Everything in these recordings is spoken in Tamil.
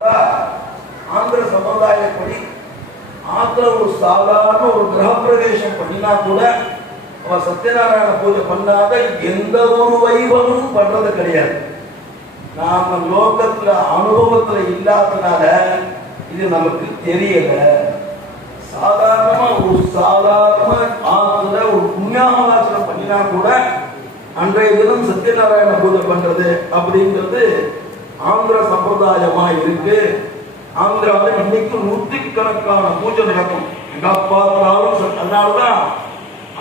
ஆந்திர சம்பிரதாயப்படி ஆந்திர ஒரு சாதாரண ஒரு கிரகப்பிரவேசம் பண்ணினா கூட அவன் சத்யநாராயண பூஜை பண்ணாத எந்த ஒரு வைபவமும் பண்றது கிடையாது. நாம லோகத்துல அனுபவத்துல இல்லாதனால இது நமக்கு தெரியல. சாதாரணமா ஆத்துல ஒரு புண்ணியாவாசனம் பண்ணினா கூட அன்றைய தினம் சத்யநாராயண பூஜை பண்றது அப்படிங்கிறது ஆந்திர சம்பிரதாயமா இருக்கு. ஆந்திராவில் இன்னைக்கு நூற்றுக்கணக்கான பூஜை நடக்கும். அதனாலதான்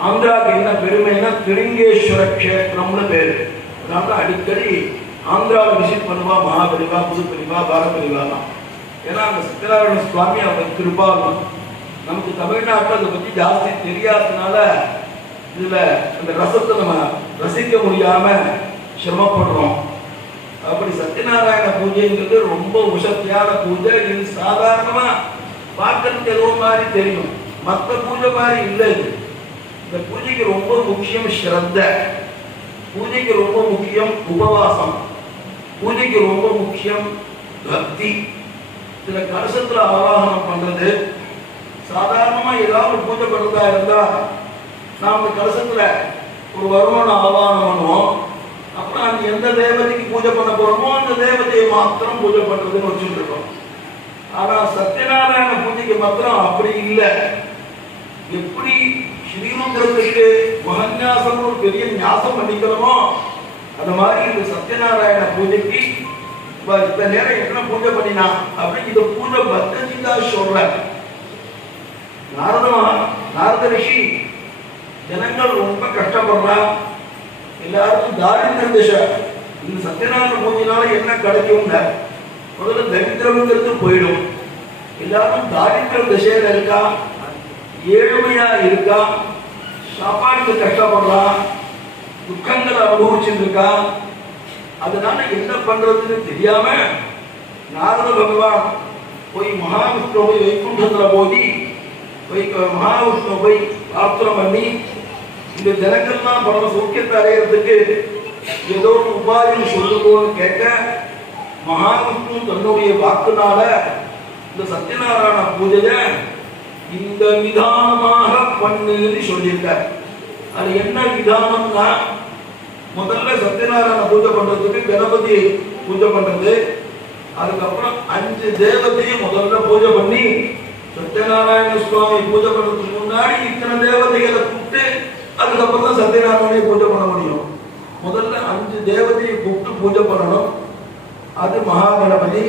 ஆந்திராவுக்கு என்ன பெருமைன்னா திருங்கேஸ்வர கஷேத்திரம்னு பேரு. அதனால அடிக்கடி ஆந்திராவை விசிட் பண்ணுவா மகாபலிவா, புதுப்பலிவா, பாரபலிவா. ஏன்னா அந்த சத்யநாராயண சுவாமி அவங்க கிருபாலும். நமக்கு தமிழ்நாட்டில் அதை பற்றி ஜாஸ்தி தெரியாததுனால இதுல அந்த ரசத்தை நம்ம ரசிக்க முடியாம சிரமப்படுறோம். அப்படி சத்யநாராயண பூஜைங்கிறது ரொம்ப உசத்தியான பூஜை. இது சாதாரணமா பார்க்கறதுக்கு ஏதோ மாதிரி தெரியும், மற்ற பூஜை மாதிரி இல்லை. இந்த பூஜைக்கு ரொம்ப முக்கியம் ஸ்ரத்த, பூஜைக்கு ரொம்ப முக்கியம் உபவாசம், பூஜைக்கு ரொம்ப முக்கியம் பக்தி. சில கலசத்துல ஆவாகனம் பண்றது, சாதாரணமா ஏதாவது பூஜை பண்றதா இருந்தா நாம் இந்த கலசத்துல ஒரு வருமானம் ஆவாகனம் பண்ணுவோம். அப்புறம் அந்த எந்த தேவதைக்கு பூஜை பண்ண போறோமோ அந்த தேவதையை மாத்திரம் பூஜை பண்றதுன்னு வச்சுட்டு இருக்கோம். ஆனா சத்யநாராயண பூஜைக்கு மாத்திரம் அப்படி இல்லை. எப்படி ஸ்ரீருத்ரத்துக்கு மகன்யாசம் ஒரு பெரிய ஞாசம் பண்ணிக்கிறோமோ அந்த மாதிரி இந்த சத்யநாராயண பூஜைக்கு இந்த நேரம் என்ன பூஜை பண்ணினா அப்படின்னு இந்த பூஜை பத்தஜிதா சொல்ற. நாரத ரிஷி ஜனங்கள் ரொம்ப கஷ்டப்படுறா, எல்லாருக்கும் தாரித்திர திசை. இந்த சத்யநாராயண பூஜையினால என்ன கிடைக்கும்? முதல்ல தரித்திரம்ங்கிறது போயிடும். எல்லாரும் தாரித்திர திசையில இருக்கா, ஏழ்மையா இருக்கா, சாப்பாட்டுக்கு கஷ்டப்படுறான், துக்கங்களை அனுபவிச்சுட்டு இருக்கா. அதனால என்ன பண்றதுன்னு தெரியாம நாரத பகவான் போய் மகாவிஷ்ணு போய் வைகுண்டத்துல போய் மகாவிஷ்ணு போய் பிரார்த்தனை பண்ணி இந்த ஜனங்கள்லாம் பரம சௌக்கியத்தை அடையிறதுக்கு ஏதோ ஒரு உபாயம் சொல்லுவோன்னு கேட்க மகாவிஷ்ணு தன்னுடைய வாக்குனால இந்த சத்யநாராயண பூஜையை இந்த விதானமாக பண்ணுன்னு சொல்லியிருக்கார். அது என்ன விதானம்னா, முதல்ல சத்யநாராயண பூஜை பண்றதுக்கு கணபதி பூஜை பண்றது, அதுக்கப்புறம் 5 தேவதையும் முதல்ல பூஜை பண்ணி சத்யநாராயண சுவாமி பூஜை பண்றதுக்கு முன்னாடி இத்தனை தேவதைகளை கூப்பிட்டு அதுக்கப்புறம் தான் சத்யநாராயணனை பூஜை பண்ண முடியும். முதல்ல 5 தேவதையை கூப்பிட்டு பூஜை பண்ணணும். அது மகாகணபதி,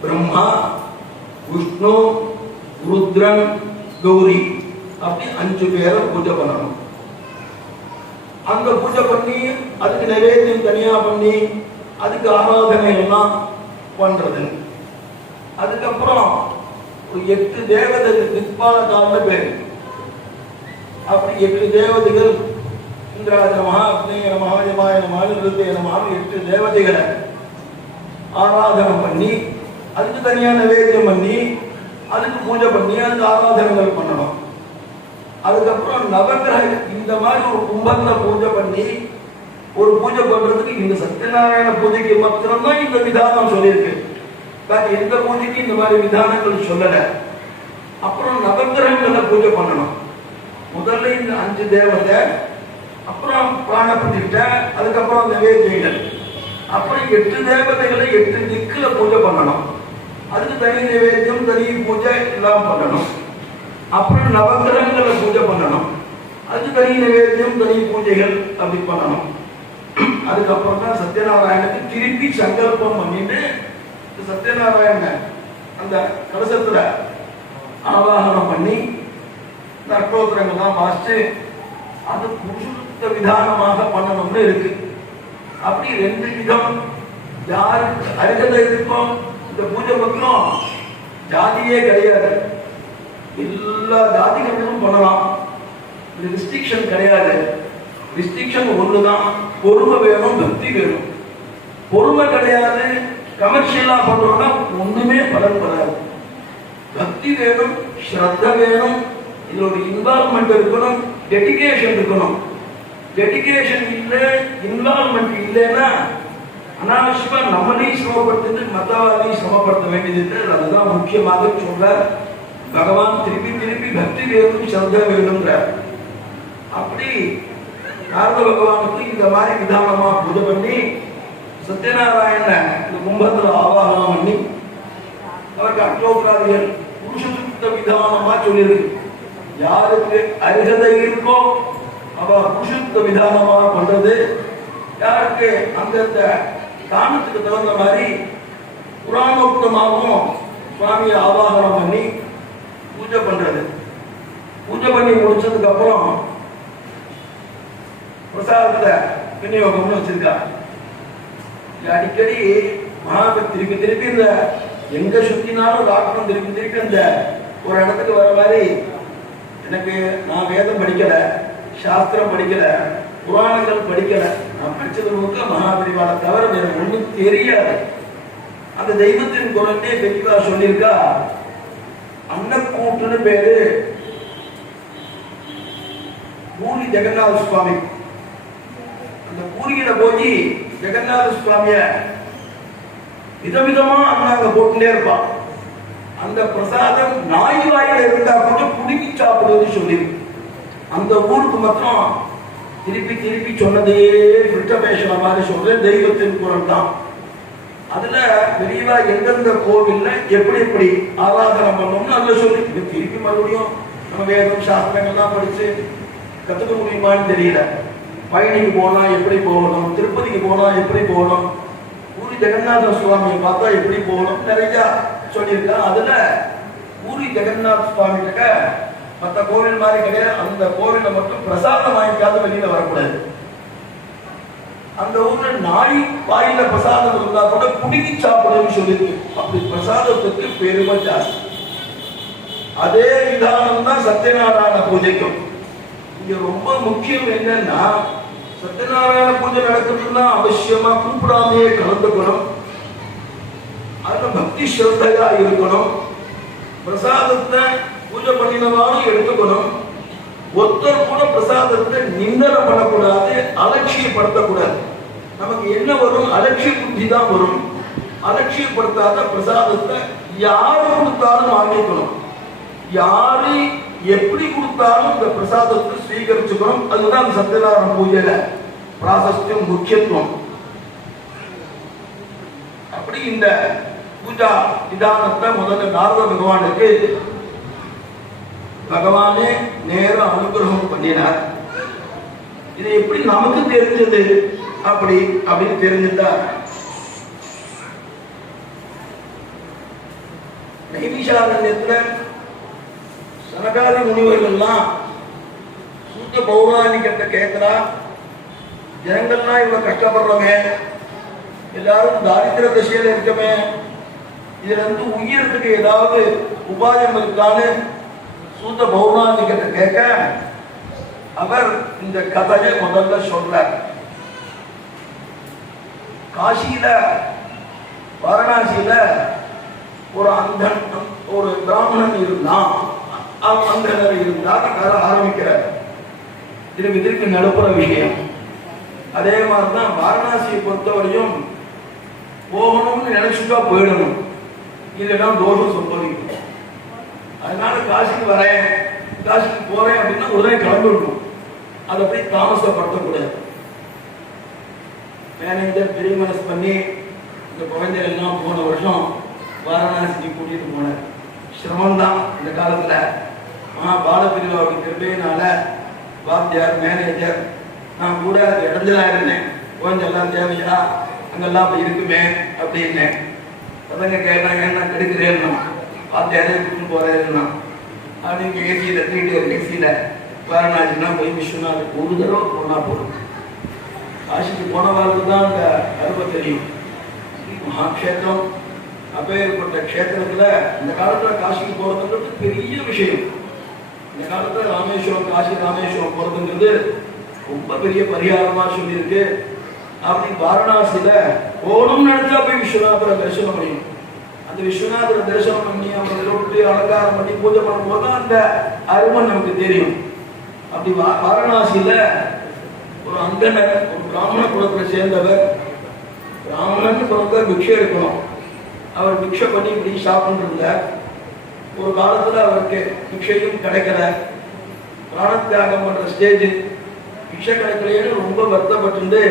பிரம்மா, விஷ்ணு, ருத்ரன், கௌரி, அப்படி 5 பேரை பூஜை பண்ணணும். அந்த பூஜை பண்ணி அதுக்கு நைவேத்தியம் தனியா பண்ணி அதுக்கு ஆராதனை எல்லாம் பண்றது. அதுக்கப்புறம் 8 தேவதைகள் திக்பாலகால பேர். அப்படி 8 தேவதைகள் இந்திராஜ நமஹ, அக்னேய நமஹ, யமாய நமஹ, நிருத்தய நமஹ 8 தேவதைகளை ஆராதனை பண்ணி அதுக்கு தனியா நைவேத்தியம் பண்ணி அதுக்கு பூஜை பண்ணி அதுக்கு ஆராதனைகள் பண்ணணும். அதுக்கப்புறம் நவகிரக இந்த மாதிரி ஒரு கும்பத்துல பூஜை பண்ணி ஒரு பூஜை பண்றதுக்கு இந்த சத்யநாராயண பூஜைக்கு மாத்திரம்தான் இந்த விதானம் சொல்லியிருக்கு. எந்த பூஜைக்கு இந்த மாதிரி விதானங்கள் சொல்லல. அப்புறம் நவகிரகங்களை பூஜை பண்ணணும். முதல்ல இந்த 5 தேவதை, அப்புறம் பிராண பிரதிஷ்டை, அதுக்கப்புறம் நைவேத்தியங்கள், அப்புறம் 8 தேவதைகளை 8 திக்குல பூஜை பண்ணணும். அதுக்கு தனி நைவேத்தியம், தனி பூஜை எல்லாம் பண்ணணும். அப்புறம் நவகிரகங்களை பூஜை பண்ணணும். அதுக்கு தனி நைவேத்தியம், தனி பூஜைகள் அப்படி பண்ணணும். அதுக்கப்புறம் தான் சத்யநாராயணனுக்கு திருப்பி சங்கல்பம் பண்ணிட்டு சத்யநாராயண அந்த கலசத்துல ஆவாகனம் பண்ணி அஷ்டோத்திரங்கள்லாம் வாசிச்சு அது புருஷ விதானமாக பண்ணணும்னு இருக்கு. அப்படி 2 விதம். யாருக்கு அருகதை இருக்கும் இந்த பூஜை பக்கம் ஜாதியே கிடையாது, எல்லா ஜாதிகளும் பண்ணலாம். இது ரிஸ்ட்ரிக்ஷன் கிடையாது. ரிஸ்ட்ரிக்ஷன் ஒண்ணுதான், பொறுமை வேணும், பக்தி வேணும். பொறுமை கிடையாது, கமர்ஷியலா பண்றோம்னா ஒண்ணுமே பலன் வராது. பக்தி வேணும், ஸ்ரத்த வேணும், இதோட இன்வால்வ்மெண்ட் இருக்கணும், டெடிகேஷன் இருக்கணும். டெடிகேஷன் இல்லை, இன்வால்வ்மெண்ட் இல்லைன்னா அனாவசியமா நம்மளையும் சிரமப்படுத்திட்டு மற்றவாதையும் சிரமப்படுத்த வேண்டியது. அதுதான் முக்கியமாக சொல்ற பகவான். திருப்பி திருப்பி பக்தி வேணும், சந்த வேணும்ன்றார். அப்படி நாரத பகவானுக்கு இந்த மாதிரி விதானமா பூஜை பண்ணி சத்யநாராயண இந்த கும்பத்துல ஆவாகனம் பண்ணி அவருக்கு அட்டோபராதிகள் புருஷசுத்த விதானமா சொல்லியிருக்கு. யாருக்கு அருகதை இருக்கோ அவ புருஷசுத்த விதானமா பண்றது, யாருக்கு அந்தந்த காரணத்துக்கு தகுந்த மாதிரி புராணோக்தமாகவும் சுவாமியை ஆவாகனம் பண்ணி பூஜை பண்றது. பூஜை பண்ணி முடிச்சதுக்கு அப்புறம் பிரசாதத்தை விநியோகம்னு வச்சிருக்கா. அடிக்கடி மகாபத் திருப்பி திருப்பி இந்த எங்க சுத்தினாலும் டாக்டரும் திருப்பி திருப்பி இந்த ஒரு இடத்துக்கு வர மாதிரி, எனக்கு நான் வேதம் படிக்கல, சாஸ்திரம் படிக்கல, புராணங்கள் படிக்கல, நான் படிச்சது முழுக்க மகாபரிவாளை தவிர வேற ஒன்றும் தெரியாது. அந்த தெய்வத்தின் குரலே பெரியவா சொல்லியிருக்கா. அன்னக்கூட்டுன்னு பேரு பூரி ஜெகநாத சுவாமி. அந்த பூரியில போய் ஜெகநாத சுவாமிய விதவிதமா அண்ணாங்க போட்டுட்டே இருப்பான். அந்த பிரசாதம் நாய் வாயில இருந்தா கூட புடுங்கி சாப்பிடுவது சொல்லி அந்த ஊருக்கு மாத்திரம் திருப்பி திருப்பி சொன்னதே விட்ட பேசுற மாதிரி சொல்ற தெய்வத்தின் குரல் தான். அதுல விரிவா எந்தெந்த கோவில்ல எப்படி எப்படி ஆராதனை பண்ணணும்னு அதுல சொல்லி திருப்பி மறுபடியும் நம்ம வேதம் சாஸ்திரங்கள்லாம் படிச்சு கத்துக்க முடியுமான்னு தெரியல. பழனிக்கு போனா எப்படி போகணும், திருப்பதிக்கு போனா எப்படி போகணும், பூரி ஜெகநாத சுவாமியை பார்த்தா எப்படி போகணும் நிறைய சொல்லியிருக்கான். அதுல பூரி ஜெகநாத சுவாமி கிட்ட மற்ற கோவில் மாதிரி கிடையாது. அந்த கோவில மட்டும் பிரசாதம் வாங்கிக்காத வெளியில வரக்கூடாது. அந்த ஊர்ல நாய் வாயில பிரசாதம் இருந்தா கூட புடுங்கி சாப்பிடுன்னு சொல்லியிருக்கு. அப்படி பிரசாதத்துக்கு பெருமை ஜாஸ்தி. அதே விதானம் தான் சத்யநாராயண பூஜைக்கும். இங்க ரொம்ப முக்கியம் என்னன்னா, சத்யநாராயண பூஜை நடக்குதுன்னா அவசியமா கூப்பிடாமையே கலந்துக்கணும். அதுல பக்தி ஸ்ரத்தையா இருக்கணும். பிரசாதத்தை பூஜை பண்ணினவாலும் எடுத்துக்கணும். ஒருத்தர் கூட பிரசாதத்தை நிந்தனை பண்ணக்கூடாது, அலட்சியப்படுத்தக்கூடாது. நமக்கு என்ன வரும்? அலட்சிய புத்தி தான் வரும். அலட்சியப்படுத்தாத பிரசாதத்தை யாரு கொடுத்தாலும் வாங்கிக்கணும். யாரு எப்படி கொடுத்தாலும் இந்த பிரசாதத்தை ஸ்வீகரிச்சுக்கணும். அதுதான் சத்யநாராயண பூஜையில பிராசஸ்தியம், முக்கியத்துவம். அப்படி இந்த பூஜா விதானத்தை முதல்ல நாரத பகவானுக்கு பகவானே நேர அனுகிரகம் பண்ணினார். இது எப்படி நமக்கு தெரிஞ்சது அப்படின்னு தெரிஞ்சுட்டா, நைமிஷாரண்யத்துல சனகாதி முனிவர்கள்லாம் சூத்த பௌராணிகத்தை கேட்கிறா. ஜனங்கள்லாம் இவ்வளவு கஷ்டப்படுறோமே, எல்லாரும் தாரித்திர திசையில இருக்கமே, இதுல இருந்து உயிரத்துக்கு ஏதாவது உபாயம் இருக்கான்னு சூத்த பௌராணிகத்தை கேட்க, அவர் இந்த கதையை முதல்ல சொல்றார். காசியில வாரணாசியில ஒரு அந்தன், ஒரு பிராமணன் இருந்தான். அந்தனர் இருந்தார் ஆரம்பிக்கிறார். திருப்பி திருப்பி நடுப்புற விஷயம். அதே மாதிரிதான் வாரணாசியை பொறுத்தவரையும் போகணும்னு நினைச்சுட்டா போயிடணும், இல்லைன்னா தோஷம் சொல்லிக்கணும். அதனால காசிக்கு வரேன், காசிக்கு போறேன் அப்படின்னா உடனே கிளம்பிடணும். அதை போய் தாமசப்படுத்தக்கூடாது. மேனேஜர் பெரிய மனசு பண்ணி இந்த குழந்தைகள் எல்லாம் போன வருஷம் வாரணாசிக்கு கூட்டிட்டு போனார். சிரமம் தான் இந்த காலத்துல. பாலபிரிவாவுடைய கிருபையினால வாத்தியார், மேனேஜர், நான் கூட அது இடைஞ்சலா இருந்தேன். கொஞ்சம் எல்லாம் தேவையா, அங்கெல்லாம் அப்படி இருக்குமே அப்படின்னு பசங்க கேட்டாங்க. என்ன கெடுக்கிறேன்னா வாத்தியாரே கூட்டு போறேன்னா அப்படின்னு ஏசியில ஏசியில வாரணாசினா போய் விஸ்வநாத் ஒரு தடவை போனா போதும். காசிக்கு போனவர்களுக்கு தான் அந்த அருமை தெரியும். மகாக்ஷேத்திரம் அப்பேற்பட்ட க்ஷேத்திரத்துல இந்த காலத்துல காசிக்கு போறதுன்றது பெரிய விஷயம். இந்த காலத்துல ராமேஸ்வரம், காசி ராமேஸ்வரம் போறதுங்கிறது ரொம்ப பெரிய பரிகாரமா சொல்லியிருக்கு. அப்படி வாரணாசியில போகணும்னு நினைச்சா போய் விஸ்வநாதரை தரிசனம் பண்ணியும். அந்த விஸ்வநாதரை தரிசனம் பண்ணி அவங்களை விட்டு அலங்காரம் பண்ணி பூஜை பண்ணும்போது தான் அந்த அருமை நமக்கு தெரியும். அப்படி வாரணாசியில ஒரு அந்தனர், ஒரு பிராமண குலத்துல சேர்ந்தவர், பிராமணன் பிறந்த பிக்ஷை எடுக்கணும். அவர் பிக்ஷை பண்ணி இப்படி சாப்பிட்டு இருந்தார். ஒரு காலத்துல அவருக்கு பிக்ஷையும் கிடைக்கல. பிராணத்தியாகம் பண்ற ஸ்டேஜ், பிக்ஷை கிடைக்கலையேன்னு ரொம்ப வருத்தப்பட்டு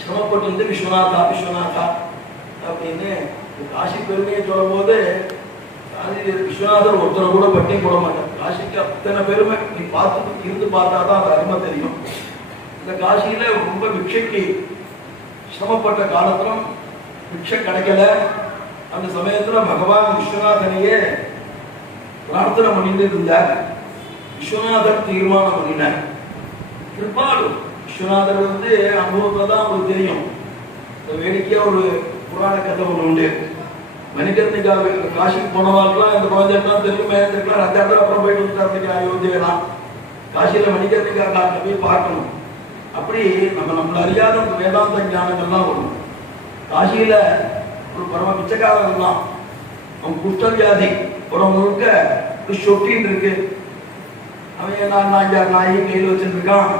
சிரமப்பட்டு விஸ்வநாதா விஸ்வநாதா அப்படின்னு காசி பெருமையை சொல்லும் போது விஸ்வநாதர் ஒருத்தரை கூட பட்டி போட மாட்டார். காசிக்கு அத்தனை பெருமை. நீ பார்த்து இருந்து பார்த்தாதான் அது அருமை தெரியும். இந்த காசியில ரொம்ப பிக்ஷைக்கு சிரமப்பட்ட காலத்திலும் பிக்ஷை கிடைக்கல. அந்த சமயத்துல பகவான் விஸ்வநாதனையே பிரார்த்தனை பண்ணிட்டு இருந்தார். விஸ்வநாதர் தீர்மானம் பண்ணினார். கிருபாலு விஸ்வநாதர் அனுபவத்துல தான் அவருக்கு தெரியும். வேடிக்கையா ஒரு புராண கதை ஒன்று உண்டு. மணிகர்ணிகா காசிக்கு போனவாருலாம் இந்த ப்ராஜெக்ட்லாம் தெரியும். மேயத்துக்குலாம் ரத்தாட்டில் அப்புறம் போயிட்டு வந்துட்டாரு அயோத்தியெல்லாம். காசியில மணிகர்ணிகா காட்டில் போய் பார்க்கணும். அப்படி நம்மள அறியாத வேதாந்த ஞானங்கள்லாம் வரும். காசியில ஒரு பரம பிச்சைக்காரன் இருந்தான். அவன் குஷ்டவியாதி உடம்பு முழுக்க சொட்டின்னு இருக்கு. அவன் நாய் கையில் வச்சுட்டு இருக்கான்.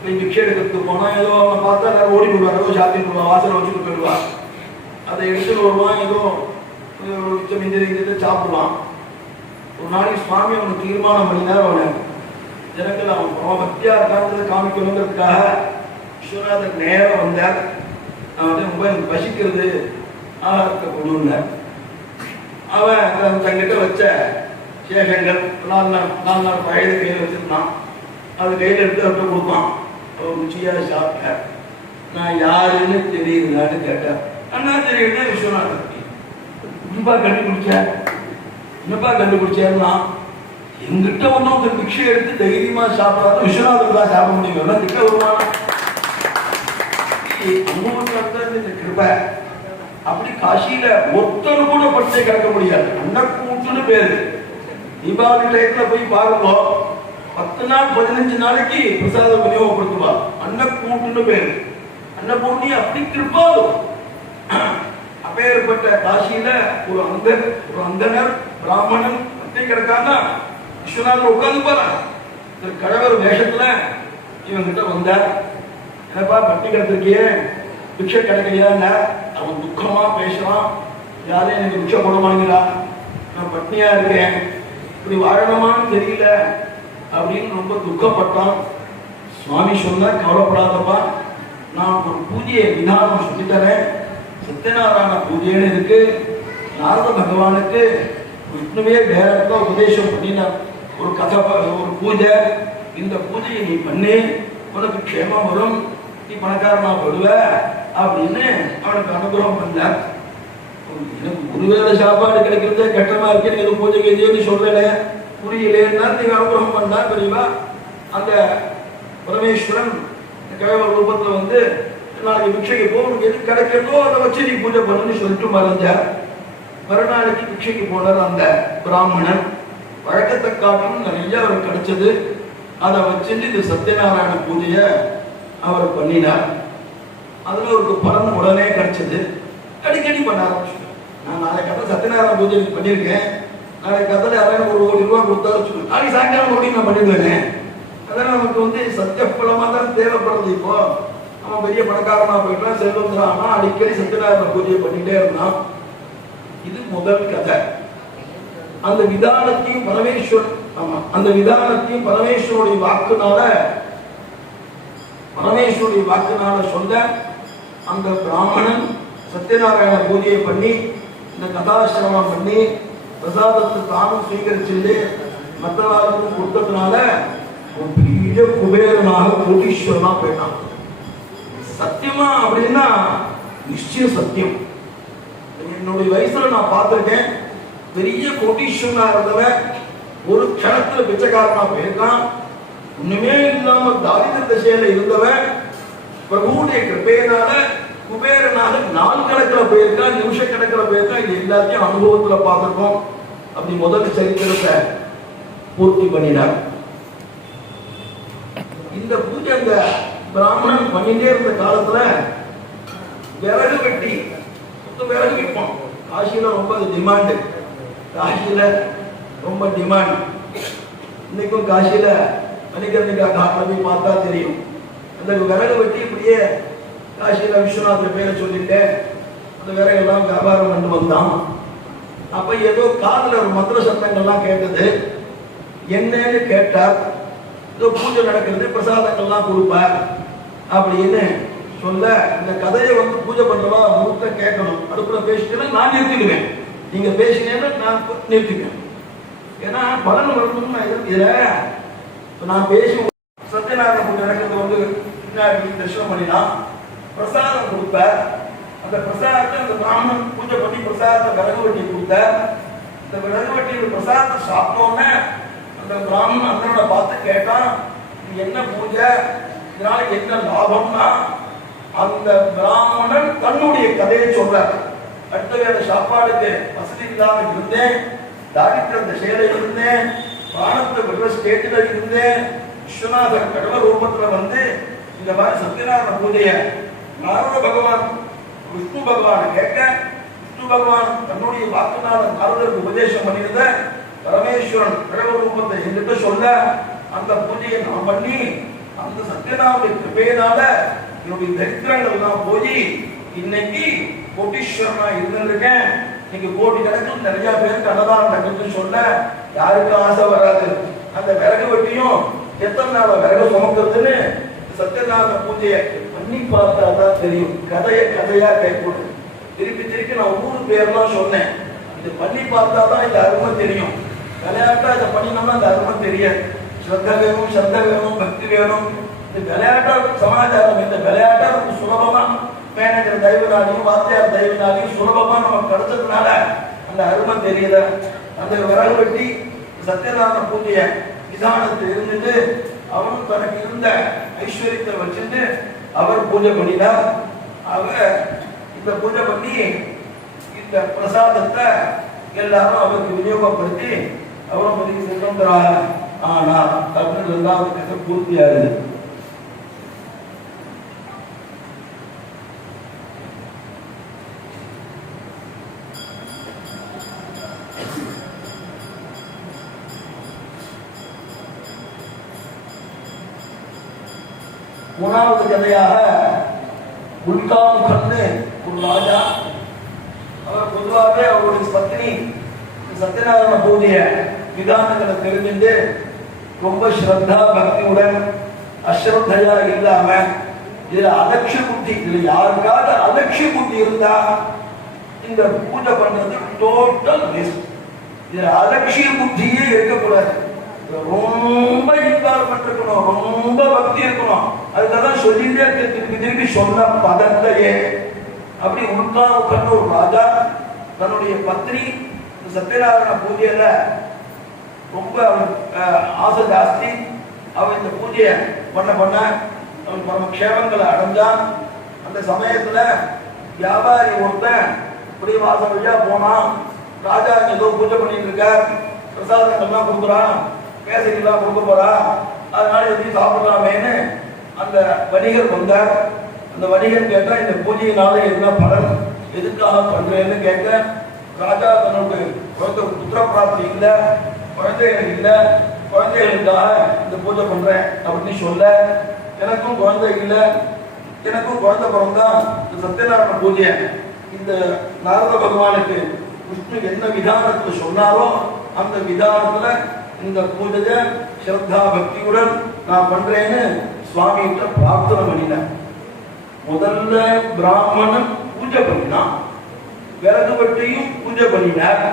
போய் பிக்ஷை எடுக்கிறதுக்கு போனா ஏதோ அவனை பார்த்தா எல்லாரும் ஓடி போடுவார். ஏதோ ஷாப்பிங் போடுவான், வாசலை வச்சுட்டு போயிடுவான். அதை எடுத்துட்டு வருவான். ஏதோ மிஞ்சி சாப்பிடுவான். ஒரு நாளைக்கு சுவாமி அவனுக்கு தீர்மானம் பண்ணினார். அவனை ஜனங்கள் அவன் பக்தியா இருக்கான்றதை காமிக்கணுங்கிறதுக்காக விஸ்வநாதர் நேரம் வந்தார். ரொம்ப எனக்கு பசிக்கிறது, ஆகாரத்தை கொண்டு வந்தார். அவன் தங்கிட்ட வச்ச சேஷங்கள் 4 நாள் பழைய கையில் வச்சிருந்தான். அது கையில் எடுத்து அவர்கிட்ட கொடுப்பான். அவர் ருச்சியா சாப்பிட்டார். நான் யாருன்னு தெரியுதுன்னு கேட்டார். அண்ணா தெரியுதுன்னா விஸ்வநாதர். என்னப்பா கண்டுபிடிச்சேன்னா எங்கிட்ட ஒன்றும் பிக்ஷை எடுத்து தைரியமா சாப்பிடாத விஸ்வநாதர் தான் சாப்பிட முடியும். திட்ட வருமான கிருபை. அப்படி காசியில ஒருத்தர் கூட பச்சை கிடக்க முடியாது. அன்னக்கூட்டுன்னு பேரு. தீபாவளி டயத்துல போய் பாருங்க, 10 நாள் 15 நாளைக்கு பிரசாதம் விநியோகப்படுத்துவா. அன்னக்கூட்டுன்னு பேரு. அன்னபூர்ணி அப்படி கிருப்பாலும். அப்பேற்பட்ட காசியில ஒரு அந்தனர் பிராமணன் பச்சை கிடக்கான்னா விஸ்வநாதர் உட்கார்ந்து போறான். கடவுள் வேஷத்துல இவங்கிட்ட வந்தார். என்னப்பா பட்டி கிடத்திருக்கியே, பிக்ஷை கிடைக்கலையா? அவன் துக்கமா பேசுறான். யாரும் எனக்கு பிக்ஷை போட மாட்டேங்கிறா, நான் பட்னியா இருக்கேன், இப்படி வாழணுமான்னு தெரியல அப்படின்னு ரொம்ப துக்கப்பட்டான். சுவாமி சொன்னார், கவலைப்படாதப்பா, நான் ஒரு பூஜையை விதானம் சொல்லித்தரேன். சத்யநாராயண பூஜைன்னு இருக்கு. நாரத பகவானுக்கு விஷ்ணுவே டைரக்டா உபதேசம் பண்ணின ஒரு கதை, ஒரு பூஜை. இந்த பூஜையை நீ பண்ணி உனக்கு க்ஷேமம் வரும், நீ பணக்காரனா போடுவ அப்படின்னு அவனுக்கு அனுகிரகம் பண்ணார். எனக்கு ஒருவேளை சாப்பாடு கிடைக்கிறதே கஷ்டமா இருக்கு, நீ எதுவும் பூஜை கேஜின்னு சொல்றல புரியலேன்னா நீங்க அனுகிரகம் பண்ணா தெரியுமா. அந்த பரமேஸ்வரன் கேவல ரூபத்துல நாளைக்கு பிக்ஷைக்கு போ, உனக்கு எது கிடைக்கிறதோ அதை வச்சு நீ பூஜை பண்ணுன்னு சொல்லிட்டு மறைஞ்சார். மறுநாளைக்கு பிக்ஷைக்கு போனார் அந்த பிராமணன். வழக்கத்தை காட்டும் நிறைய அவருக்கு கிடைச்சது. அதை வச்சுட்டு இந்த சத்யநாராயண பூஜையை அவர் பண்ணினார். அதுல ஒரு பலன் உடனே கிடைச்சது. அடிக்கடி பண்ண ஆரம்பிச்சு. நான் நாளைக்கு கதை சத்யநாராயண பூஜை பண்ணியிருக்கேன், நாளைக்கு கதையில யாராவது ஒரு ₹1 கோடி கொடுத்தாலும் நாளைக்கு சாயங்காலம் கோடி நான் பண்ணிடுவேன். அதான் நமக்கு சத்தியப்பலமா தான் தேவைப்படுறது. இப்போ அவன் பெரிய பணக்காரனா போயிட்டான், செல்வந்தரானா, அடிக்கடி சத்யநாராயண பூஜையை பண்ணிட்டே இருந்தான். இது முதல் கதை. அந்த விதானத்தையும் பரமேஸ்வரன், ஆமா, அந்த விதானத்தையும் பரமேஸ்வருடைய வாக்குனால சொல்ல அந்த பிராமணன் சத்யநாராயண பூஜையை பண்ணி இந்த கதாசிரமம் பண்ணி பிரசாதத்தை தானும் சுவீகரிச்சு மற்றவர்களுக்கும் கொடுத்ததுனால ஒரு பெரிய குபேரனாக கோடீஸ்வரனா போயிட்டான். சத்தியமா அப்படின்னா நிச்சயம் சத்தியம். என்னுடைய வயசுல நான் பார்த்திருக்கேன், பெரிய கோடீஸ்வரனா இருந்தவன் ஒரு க்ஷணத்துல பிச்சைக்காரனா போயிருக்கான். ஒண்ணுமே இல்லாம தாரித்திர திசையில இருந்தவன் பிரபுடைய கிருபையினால குபேரனாக நாள் கணக்கில் போயிருக்கான், நிமிஷ கணக்கில் போயிருக்கான். இது எல்லாத்தையும் அனுபவத்துல பார்த்திருக்கோம். அப்படி முதல் சரித்திரத்தை பூர்த்தி பண்ணினார். இந்த பூஜை அந்த பிராமணன் பண்ணிட்டே இருந்த காலத்துல விறகு வெட்டி விறகு விற்போம். காசியில ரொம்ப டிமாண்டு. காசியில ரொம்ப டிமாண்ட். இன்னைக்கும் காசியில மணிகர்ணிகா காட்டில் போய் பார்த்தா தெரியும். அந்த விறகு வெட்டி இப்படியே காசியில் விஸ்வநாதர் பேரை சொல்லிட்டேன். அந்த விறகெல்லாம் வியாபாரம் பண்ணி வந்தான். அப்ப ஏதோ காதுல ஒரு மந்திர சத்தங்கள்லாம் கேட்டது. என்னன்னு கேட்டார். ஏதோ பூஜை நடக்கிறது, பிரசாதங்கள்லாம் கொடுப்பார் அப்படின்னு சொல்ல, இந்த கதையை வந்து பூஜை பண்றவா முழுக்க கேட்கணும். அதுக்குள்ள பேசிட்டேன்னா நான் நிறுத்திடுவேன், நீங்க பேசினேன்னா நான் நிறுத்திக்குவேன். ஏன்னா பலன் வரணும்னு நான் இதுல நான் பேசி சத்யநாராயண பூஜை நடக்கிறது வந்து பின்னாடி தரிசனம் பண்ணினா பிரசாதம் கொடுப்பார். அந்த பிரசாதத்தை அந்த பிராமணன் பூஜை பண்ணி பிரசாதத்தை விறகு வட்டி கொடுத்தார். இந்த விறகு வட்டியோட பிரசாதத்தை சாப்பிட்டோன்னே அந்த பிராமணன் அண்ணனோட பார்த்து கேட்டான், இது என்ன பூஜை, இதனால என்ன லாபம்னா அந்த பிராமணன் தன்னுடைய கதையை சொல்றார். அடுத்த வேலை சாப்பாடுக்கு வசதி இல்லாமல் இருந்தேன், தாரித்திர சேலை இருந்தேன், பிராணத்தை விடுற ஸ்டேட்டில் இருந்தேன், விஸ்வநாதர் கடவுள் ரூபத்தில் வந்து இந்த மாதிரி சத்யநாராயண பூஜையை நாரத பகவான் விஷ்ணு பகவான் கேட்க, விஷ்ணு பகவான் தன்னுடைய வாக்குனால நாரதருக்கு உபதேசம் பண்ணியிருந்த பரமேஸ்வரன் கடவுள் ரூபத்தை என்கிட்ட சொல்ல, அந்த பூஜையை நான் பண்ணி அந்த சத்யநாராயண கிருபையினால என்னுடைய தரித்திரங்கள் எல்லாம் போய் இன்னைக்கு கோட்டீஸ்வரனா இருந்திருக்கேன். இன்னைக்கு கோடி கணக்கில் நிறைய பேருக்கு அன்னதானம் நடக்குதுன்னு சொல்ல யாருக்கும் ஆசை வராது. அந்த விறகு வெட்டியும் எத்தனை நாள் விறகு சுமக்கிறதுன்னு சத்யநாராயண பூஜையை பண்ணி பார்த்தா தான் தெரியும். கதையா கேட்கணும். திருப்பி திருப்பி நான் ஊரு பேர்லாம் சொன்னேன். இது பண்ணி பார்த்தா தான் இந்த அருமை தெரியும். விளையாட்டா இதை பண்ணினோம்னா அந்த அருமை தெரியாது. ஸ்ரத்த வேணும், பக்தி வேணும். இந்த விளையாட்டா சமாச்சாரம், இந்த விளையாட்டா நமக்கு சுலபமா மேனேஜர் தயவுனாலையும் வாத்தியார் தயவுனாலையும் சுலபமா நமக்கு கிடைச்சதுனால அந்த அருமை தெரியல. அந்த விறகு வெட்டி சத்யநாராயண பூஜைய விதானத்தில் இருந்துட்டு அவரும் தனக்கு இருந்த ஐஸ்வர்யத்தை வச்சுட்டு அவர் பூஜை பண்ணினார். அவர் இந்த பூஜை பண்ணி இந்த பிரசாதத்தை எல்லாரும் அவருக்கு விநியோகப்படுத்தி அவரும் பதிவு சென்றா ஆனா அப்படின்னு ரெண்டாவது பூர்த்தியாகுது. மூணாவது கதையாக உல்காமுகன்னு ஒரு ராஜா, அவர் பொதுவாகவே அவருடைய பத்னி சத்யநாராயண பூஜைய விதானங்களை தெரிஞ்சுட்டு ரொம்ப ஸ்ரத்தா பக்தியுடன் அஸ்ரத்தையா இல்லாம இதுல அலட்சிய புத்தி, இதுல யாருக்காவது அலட்சிய புத்தி இருந்தா இந்த பூஜை பண்றது டோட்டல் வேஸ்ட். இதுல அலட்சிய புத்தியே இருக்கக்கூடாது. ரொம்ப இன்வால்வ்மெண்ட் இருக்கணும், ரொம்ப பக்தி இருக்கணும். அதுக்காக சொல்லிட்டே திருப்பி திருப்பி சொன்ன பதத்தையே அப்படி உட்கார்ந்து ஒரு ராஜா தன்னுடைய பத்னி சத்யநாராயண பூஜையில ரொம்ப ஆசை ஜாஸ்தி. அவன் இந்த பூஜையை பண்ண அவன் பரம க்ஷேமங்களை அடைஞ்சான். அந்த சமயத்துல வியாபாரி ஒருத்தன் இப்படி வாசல் வழியா போனான். ராஜா ஏதோ பூஜை பண்ணிட்டு இருக்கார், பிரசாதங்கள்லாம் கொடுக்குறான், கேசரிலாம் கொடுக்க போறா, அதனால எப்படி சாப்பிடலாமேன்னு அந்த வணிகர் வந்தார். அந்த வணிகர் கேட்டா இந்த பூஜையினால என்ன பலன், எதுக்காக பண்றேன்னு கேட்க, ராஜா தன்னுடைய புத்திர பிராப்தி இல்லை, குழந்தைகள் இல்லை, குழந்தைகளுக்காக இந்த பூஜை பண்றேன் அப்படின்னு சொல்ல, எனக்கும் குழந்தை இல்லை, எனக்கும் குழந்தை பிறந்தா இந்த சத்யநாராயண பூஜை இந்த நாரத பகவானுக்கு விஷ்ணு என்ன விதானத்துல சொன்னாரோ அந்த விதானத்துல இந்த பூஜையை ஸ்ரத்தா பக்தியுடன் நான் பண்றேன்னு சுவாமிகிட்ட பிரார்த்தனை பண்ணினேன். முதல்ல பிராமணன் பூஜை பண்ணினான், விறகு வெட்டியும் பூஜை பண்ணினார்,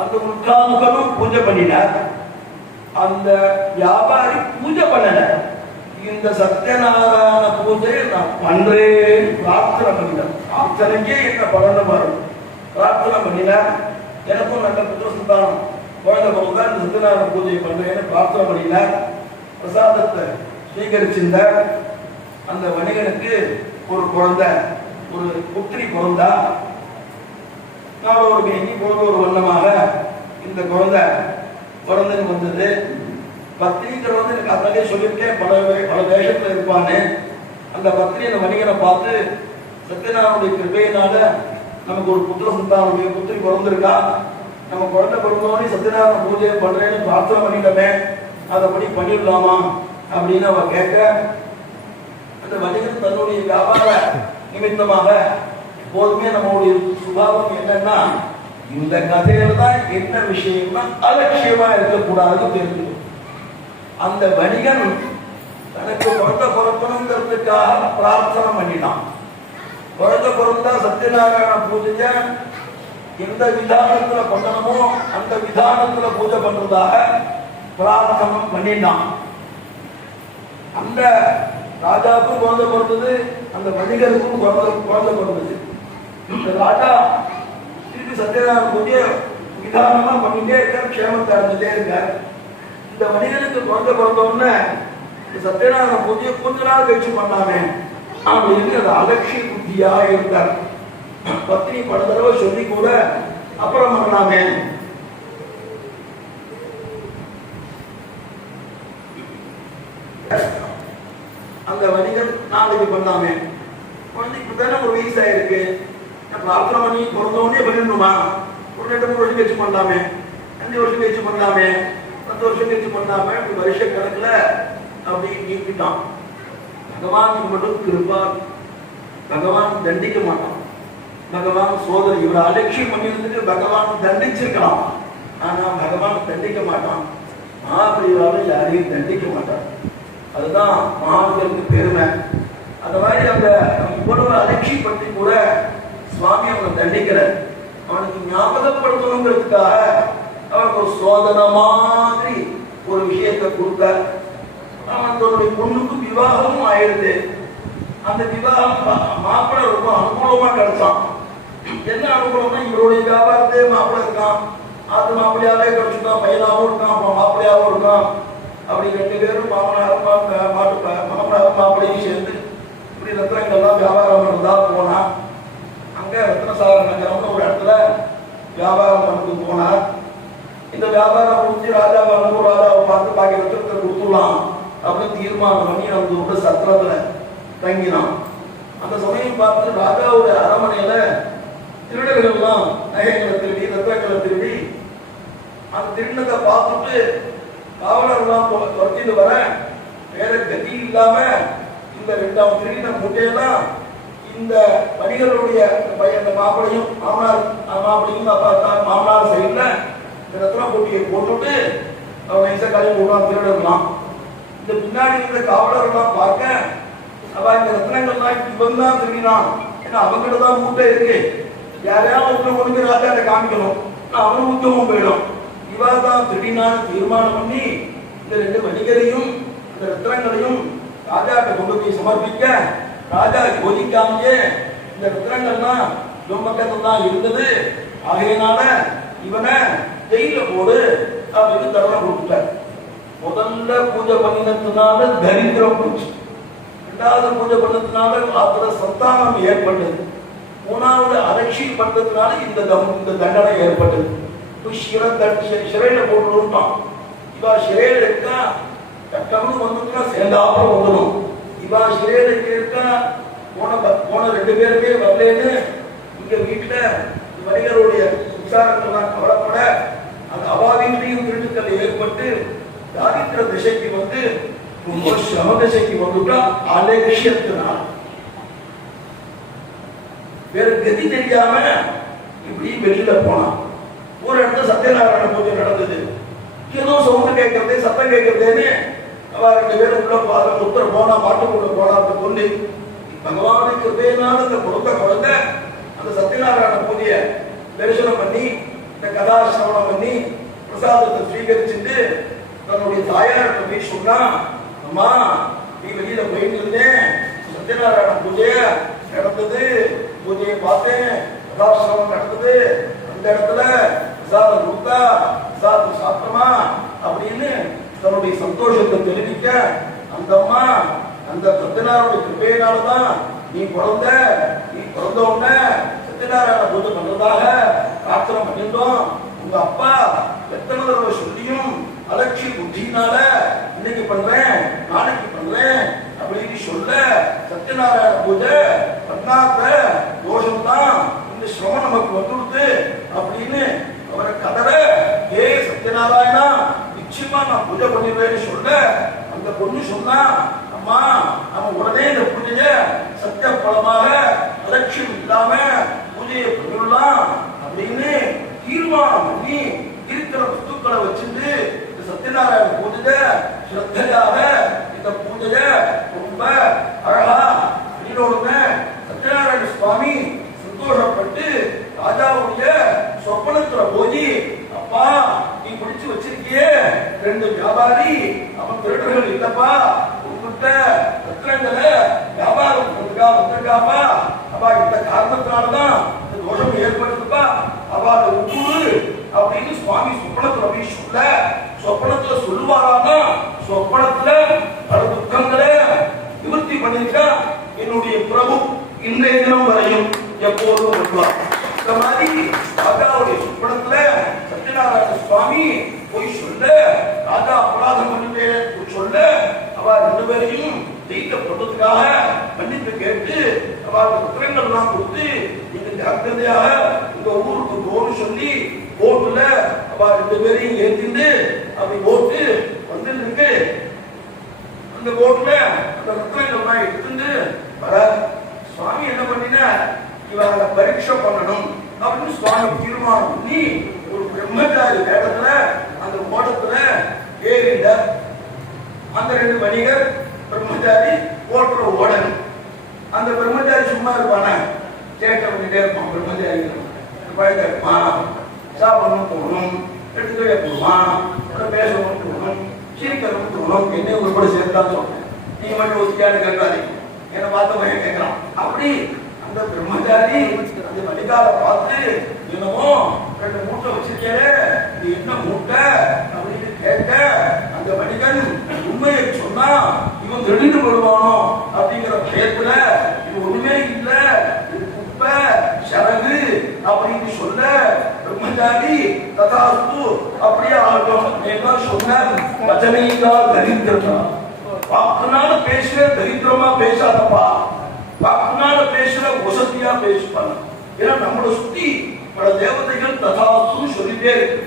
அந்த உட்காமுகனும் பூஜை பண்ணினார், அந்த வியாபாரி பூஜை பண்ணல. இந்த சத்யநாராயண பூஜையை நான் பண்றேன் பிரார்த்தனை பண்ணினேன். பிரார்த்தனைக்கே என்ன பலனை வரும். பிரார்த்தனை பண்ணினார், எனக்கும் நல்ல புத்திர சந்தானம் குழந்தை பிறந்தா இந்த சத்யநாராயண பூஜையை பண்றேன்னு பிரார்த்தனை பண்ணினார். பிரசாதத்தை ஸ்வீகரிச்சிருந்தார். அந்த வணிகனுக்கு ஒரு குழந்தை, ஒரு புத்திரி பிறந்தா. நாளோருக்கு எங்கி போன ஒரு வண்ணமாக இந்த குழந்தை பிறந்துன்னு வந்தது. பத்னிங்கிற வந்து எனக்கு அதனாலே சொல்லியிருக்கேன், பல வேஷத்துல இருப்பான்னு. அந்த பத்னி அந்த வணிகனை பார்த்து சத்யநாராயணனுடைய கிருபையினால நமக்கு ஒரு புத்திர சந்தானம் புத்திரி பிறந்திருக்கா, நம்ம குழந்தை பிறந்தோடனே சத்யநாராயண பூஜையை பண்றேன்னு பிரார்த்தனை பண்ணிட்டோமே, அதை படி பண்ணிடலாமா அப்படின்னு அவ கேட்க, அந்த வணிகன் தன்னுடைய வியாபார நிமித்தமாக எப்போதுமே நம்மளுடைய சுபாவம் என்னன்னா இந்த கதையில தான் என்ன விஷயம்னா அலட்சியமா இருக்கக்கூடாதுன்னு தெரிஞ்சுக்கணும். அந்த வணிகன் தனக்கு குழந்தை பிறக்கணுங்கிறதுக்காக பிரார்த்தனை பண்ணினான். குழந்தை பிறந்தா சத்யநாராயண பூஜைய எந்த விதானத்துல பண்ணணுமோ அந்த விதானத்துல பூஜை பண்றதாக பிரார்த்தனை பண்ணினான். அந்த ராஜாவுக்கும் குழந்தை பிறந்தது, அந்த வணிகருக்கும் குழந்தை பிறந்தது. இந்த ராஜா திருப்பி சத்யநாராயண பூஜையை விதானமா பண்ணிட்டே இருக்க, க்ஷேமத்தை அடைஞ்சிட்டே இருக்க. இந்த வணிகனுக்கு குழந்தை பிறந்தோன்னு சத்யநாராயண பூஜையை கொஞ்ச நாள் கழிச்சு பண்ணாமே அப்படின்னு அது அலட்சிய புத்தியா இருந்தார். பத்னி பல தடவை சொல்லி கூட அப்புறம் பண்ணலாமே. அந்த வணிகர் நாளைக்கு பண்ணாமே, குழந்தைக்கு தானே ஒரு வயசாயிருக்கு, பிரார்த்தனை பண்ணி பிறந்தோடனே பண்ணிடணுமா, ஒரு 2-3 வருஷம் கழிச்சு பண்ணலாமே, 5 வருஷம் கழிச்சு பண்ணலாமே, 10 வருஷம் கழிச்சு பண்ணலாமே, வருஷ கணக்குல அப்படி நீக்கிட்டான். பகவான் மட்டும் கிருபா, பகவான் தண்டிக்க மாட்டான். பகவான் சோதரி இவரை அலட்சியம் பண்ணிருந்துட்டு பகவான் தண்டிச்சிருக்கலாம், ஆனா பகவான் தண்டிக்க மாட்டான். மகாபரிவாரம் யாரையும் தண்டிக்க மாட்டான். அதுதான் மகான்களுக்கு பெருமை. அந்த மாதிரி அந்த இவ்வளவு அலட்சியப்பட்டு கூட சுவாமி அவனை தண்டிக்கல. அவனுக்கு ஞாபகப்படுத்தணுங்கிறதுக்காக அவனுக்கு ஒரு சோதனை மாதிரி ஒரு விஷயத்தை கொடுத்த. அவன் தன்னுடைய பொண்ணுக்கு விவாகமும் ஆயிடுது. அந்த விவாகம் மாப்பிள்ளை ரொம்ப அனுகூலமா கிடைச்சான். என்ன அனுகூலம்னா இவருடைய வியாபாரத்தே மாப்பிள்ளை இருக்கான், அது மாப்பிள்ளையாவே கிடைச்சிருக்கான், பையனாவும் இருக்கான், மாப்பிள்ளையாவும் இருக்கான். அப்படி 2 பேரும் மாமனாரும் மாமனாரும் மாப்பிள்ளையும் சேர்ந்து இப்படி ரத்னங்கள்லாம் வியாபாரம் பண்ணுறதா போனா. அங்க ரத்னசாகர நகரம்னு ஒரு இடத்துல வியாபாரம் பண்ணது போனார். இந்த வியாபாரம் முடிஞ்சு ராஜா வரணும், ராஜாவை பார்த்து பாக்கி ரத்தத்தை கொடுத்துடலாம் அப்படின்னு தீர்மானம் பண்ணி அந்த உள்ள சத்திரத்துல தங்கினான். அந்த சமயம் பார்த்து ராஜாவுடைய அரண்மனையில திருடர்கள்லாம் நகைகளை திருடி ரத்தங்களை திருடி அந்த திருநத்தை பார்த்துட்டு காவலர்லாம் துரத்திட்டு வர வேற கதி இல்லாம இந்த 2ஆம் திருடின மூட்டையெல்லாம் இந்த வணிகர்களுடைய பையன் மாப்பிளையும் மாப்பிளையும் மாமனார் சைட்ல இந்த ரத்ன போட்டியை போட்டுட்டு அவன் நைசா காலையும் போடுவான் திருடலாம். இந்த பின்னாடி இருந்த காவலர்லாம் பார்க்க அவ இந்த ரத்னங்கள்லாம் இவன் தான் திருடினான், ஏன்னா அவங்ககிட்ட தான் மூட்டை இருக்கு, யாரையாவது ஒன்று ராஜாட்ட காமிக்கணும், அவனும் உத்தமம் போயிடும். இவா தான் திருடினான்னு தீர்மானம் பண்ணி இந்த 2 வணிகரையும் இந்த ரத்னங்களையும் ராஜாட்ட கொண்டு போய் சமர்ப்பிக்க, ராஜா யோசிக்காமலே இந்த ரத்னங்கள்லாம் பக்கத்துல தான் இருந்தது, ஆகையினால இவனை ஜெயில போடு அப்படின்னு தருணை கொடுத்துட்டார். முதல்ல பூஜை பண்ணினதுனால தரித்திரம் போச்சு, 2வது பூஜை பண்ணதுனால அதுல சந்தானம் ஏற்பட்டது, 3வது அலட்சியம் பண்றதுனால இந்த தண்டனை ஏற்பட்டது. சிறையில போட்டுட்டான். இவா சிறையில இருக்கா, கட்டமும் வந்துச்சுன்னா சேர்ந்தாப்புறம் வந்துடும். இவா சிறையில இருக்கா, போன 2 பேருமே வரலன்னு இங்க வீட்டுல வணிகருடைய விசாரங்கள்லாம் கவலைப்பட அந்த அவாவின்றையும் திருட்டுக்கள் ஏற்பட்டு தாரித்திர திசைக்கு வந்து ரொம்ப சிரம திசைக்கு வந்துட்டா அலட்சியத்தினால் வேற கதி தெரியாம இப்படி வெளியில போனான். ஒரு இடத்துல சத்யநாராயண பூஜை நடந்தது. ஏதோ சவுண்ட் கேட்கறது, சத்தம் கேட்கறதுன்னு அவ 2 பேரும் உள்ள உத்தர போனா மாட்டுக்குள்ள போனா அந்த பொண்ணு பகவானுக்கு கிருபையினால இந்த கொடுத்த குழந்தை அந்த சத்யநாராயண பூஜையை தரிசனம் பண்ணி இந்த கதாசிரவணம் பண்ணி பிரசாதத்தை ஸ்வீகரிச்சுட்டு தன்னுடைய தாயார்கிட்ட போய் சொன்னா, அம்மா நீ வெளியில போயிட்டு இருந்தேன், சத்யநாராயண பூஜைய நடந்தது, பூஜையை பார்த்தேன், கதாசிரவணம் நடந்தது, அந்த இடத்துல பிரசாதம் கொடுத்தா பிரசாதம் சாப்பிட்டமா அப்படின்னு தன்னுடைய சந்தோஷத்தை தெரிவிக்க, அந்த அம்மா அந்த சத்யநாராயண கிருபையினாலதான் நீ பிறந்த உடனே சத்யநாராயண பூஜை பண்றதாக பிரார்த்தனை பண்ணிட்டோம். உங்க அப்பா எத்தனை தடவை சொல்லியும் அலட்சிய புத்தினால இன்னைக்கு பண்றேன் நாளைக்கு பண்றேன் அப்படின்னு சொல்ல சத்யநாராயண பூஜை பண்ணாத தோஷம் தான் இந்த சிரமம் நமக்கு வந்துடுது அப்படின்னு அவரை கதற, ஏ சத்யநாராயணா நிச்சயமா நான் பூஜை பண்ணிடுவேன்னு சொல்ல அந்த பொண்ணு சொன்னா, அம்மா நம்ம உடனே இந்த பூஜையை சத்திய பலமாக அலட்சியம் இல்லாம பூஜையை பண்ணிடலாம் அப்படின்னு தீர்மானம் பண்ணி இருக்கிற வஸ்துக்களை வச்சுட்டு இந்த சத்யநாராயண பூஜை ஸ்ரத்தையாக இந்த பூஜையை ரொம்ப அழகா பண்ணினோடுங்க. சத்யநாராயண சுவாமி சந்தோஷப்பட்டு ராஜாவுடைய சொப்பனத்துல போய், அப்பா நீ பிடிச்சு வச்சிருக்கியே 2 வியாபாரி, அவன் திருடர்கள் இல்லப்பா, உங்ககிட்ட ரத்னங்களை வியாபாரம் வந்திருக்காப்பா, அப்பா இந்த காரணத்தினாலதான் இந்த தோஷம் ஏற்படுதுப்பா, அவளை உப்புடு அப்படின்னு சுவாமி சொப்பனத்துல போய் சொல்ல, சொப்பனத்துல சொல்லுவாரான்னா சொப்பனத்துல பல துக்கங்களை நிவர்த்தி பண்ணிருக்கா என்னுடைய பிரபு இன்றைய தினம் வரையும் எப்போதும் வருவார். இந்த மாதிரி ராஜாவுடைய சொப்பனத்துல சத்யநாராயண சுவாமி போய் சொல்ல, ராஜா அபராதம் பண்ணிட்டு சொல்ல, அவ 2 பேரையும் ஜெயிக்கப்படுவதற்காக மன்னிப்பு கேட்டு அவளுக்கு புத்திரங்கள் எல்லாம் கொடுத்து நீங்க ஜாக்கிரதையாக இந்த ஊருக்கு போன்னு சொல்லி போட்டுல அவ 2 பேரையும் ஏற்றிட்டு அப்படி போட்டு வந்து இருக்கு. அந்த போட்டுல அந்த ரத்னங்கள் எல்லாம் எடுத்துட்டு வர சுவாமி என்ன பண்ணினா இவங்களை பரீட்சை பண்ணணும் அப்படின்னு சுவாமி தீர்மானம் பண்ணி ஒரு பிரம்மச்சாரி வேடத்துல அந்த ஓட்டத்துல ஏறிட. அந்த 2 வணிகர் பிரம்மச்சாரி ஓட்டுற ஓடணும். அந்த பிரம்மச்சாரி சும்மா இருப்பானே, சேட்டை பண்ணிட்டே இருப்பான். பிரம்மச்சாரி பழக்க இருப்பான், சாப்பிடணும் போகணும், எடுத்துக்கவே போடுவான், பேசணும் போகணும், சிரிக்கணும் போகணும், என்ன உருப்பட சேர்த்தான்னு சொன்னேன். நீங்க மட்டும் ஒத்தியான்னு கேட்காதீங்க, என்ன பார்த்த பையன் கேட்கலாம். அப்படி அந்த பிரம்மச்சாரி அந்த வணிகால பார்த்து, என்னமோ 2 மூட்டை வச்சிருக்கே, இது என்ன மூட்டை அப்படின்னு கேட்க, அந்த வணிகன் உண்மையை சொன்னா இவன் தெளிந்து போடுவானோ அப்படிங்கிற பயத்துல இது ஒண்ணுமே இல்ல, இது குப்பை சரகு அப்படின்னு சொல்ல, பிரம்மச்சாரி ததாஸ்து அப்படியே ஆகட்டும் என்ன சொன்னார். வச்சனையா தரித்திரமா, வாக்குனால பேசுற தரித்திரமா பேசாதப்பா, வாக்குனால பேசுற வசதியா பேசுவாங்க. ஏன்னா நம்மளை சுத்தி பல தேவதைகள் ததாஸ்து சொல்லிட்டே இருக்கு.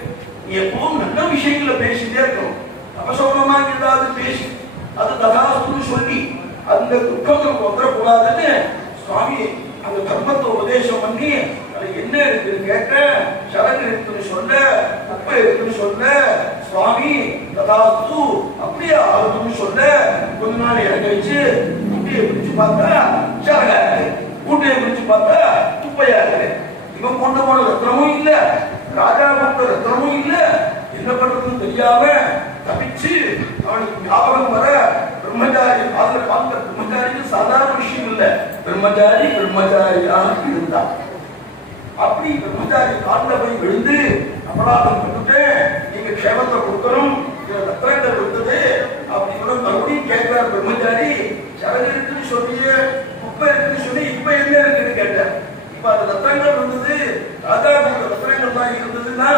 நீ எப்பவும் நல்ல விஷயங்களை பேசிட்டே இருக்கணும், அபசோகமா இல்லாத பேசி அது ததாஸ்து சொல்லி அந்த துக்கம் நமக்கு வந்துடக்கூடாதுன்னு சுவாமி அந்த தர்மத்தை உபதேசம் பண்ணி அது என்ன இருக்குன்னு கேட்க, சரகு இருக்குன்னு சொல்ல, குப்பை இருக்குன்னு சொல்ல, சுவாமி ததாஸ்து அப்படியே ஆகுதுன்னு சொல்ல, கொஞ்ச நாள் இறங்க வச்சு குட்டியை பிடிச்சு பார்த்தா சரகா இருக்கு, கூட்டையை பிடிச்சு பார்த்தா குப்பையா இருக்கு. இவன் கொண்டு போன ரத்னமும் இல்ல, ராஜா கொண்ட ரத்னமும் இல்ல, என்ன பண்றதுன்னு தெரியாம தப்பிச்சு அவனுக்கு ஞாபகம் வர பிரம்மச்சாரி பார்த்த பிரம்மச்சாரிக்கு சாதாரண விஷயம் இல்ல, பிரம்மச்சாரி பிரம்மச்சாரியாக இருந்தான். அப்படி பிரம்மச்சாரி காலில் போய் விழுந்து அபராதம் பண்ணிட்டு நீங்க க்ஷேமத்தை கொடுக்கணும், ரத்னங்கள் இருந்தது அப்படின்னு மறுபடியும் கேட்கிறார் பிரம்மச்சாரி. சரகு இருக்குன்னு சொல்லிய, குப்பை இருக்குன்னு சொல்லி இப்ப என்ன இருக்குன்னு கேட்டார். இப்ப அந்த ரத்னங்கள் இருந்தது, ராஜா ரத்னங்கள் தான் இருந்ததுன்னா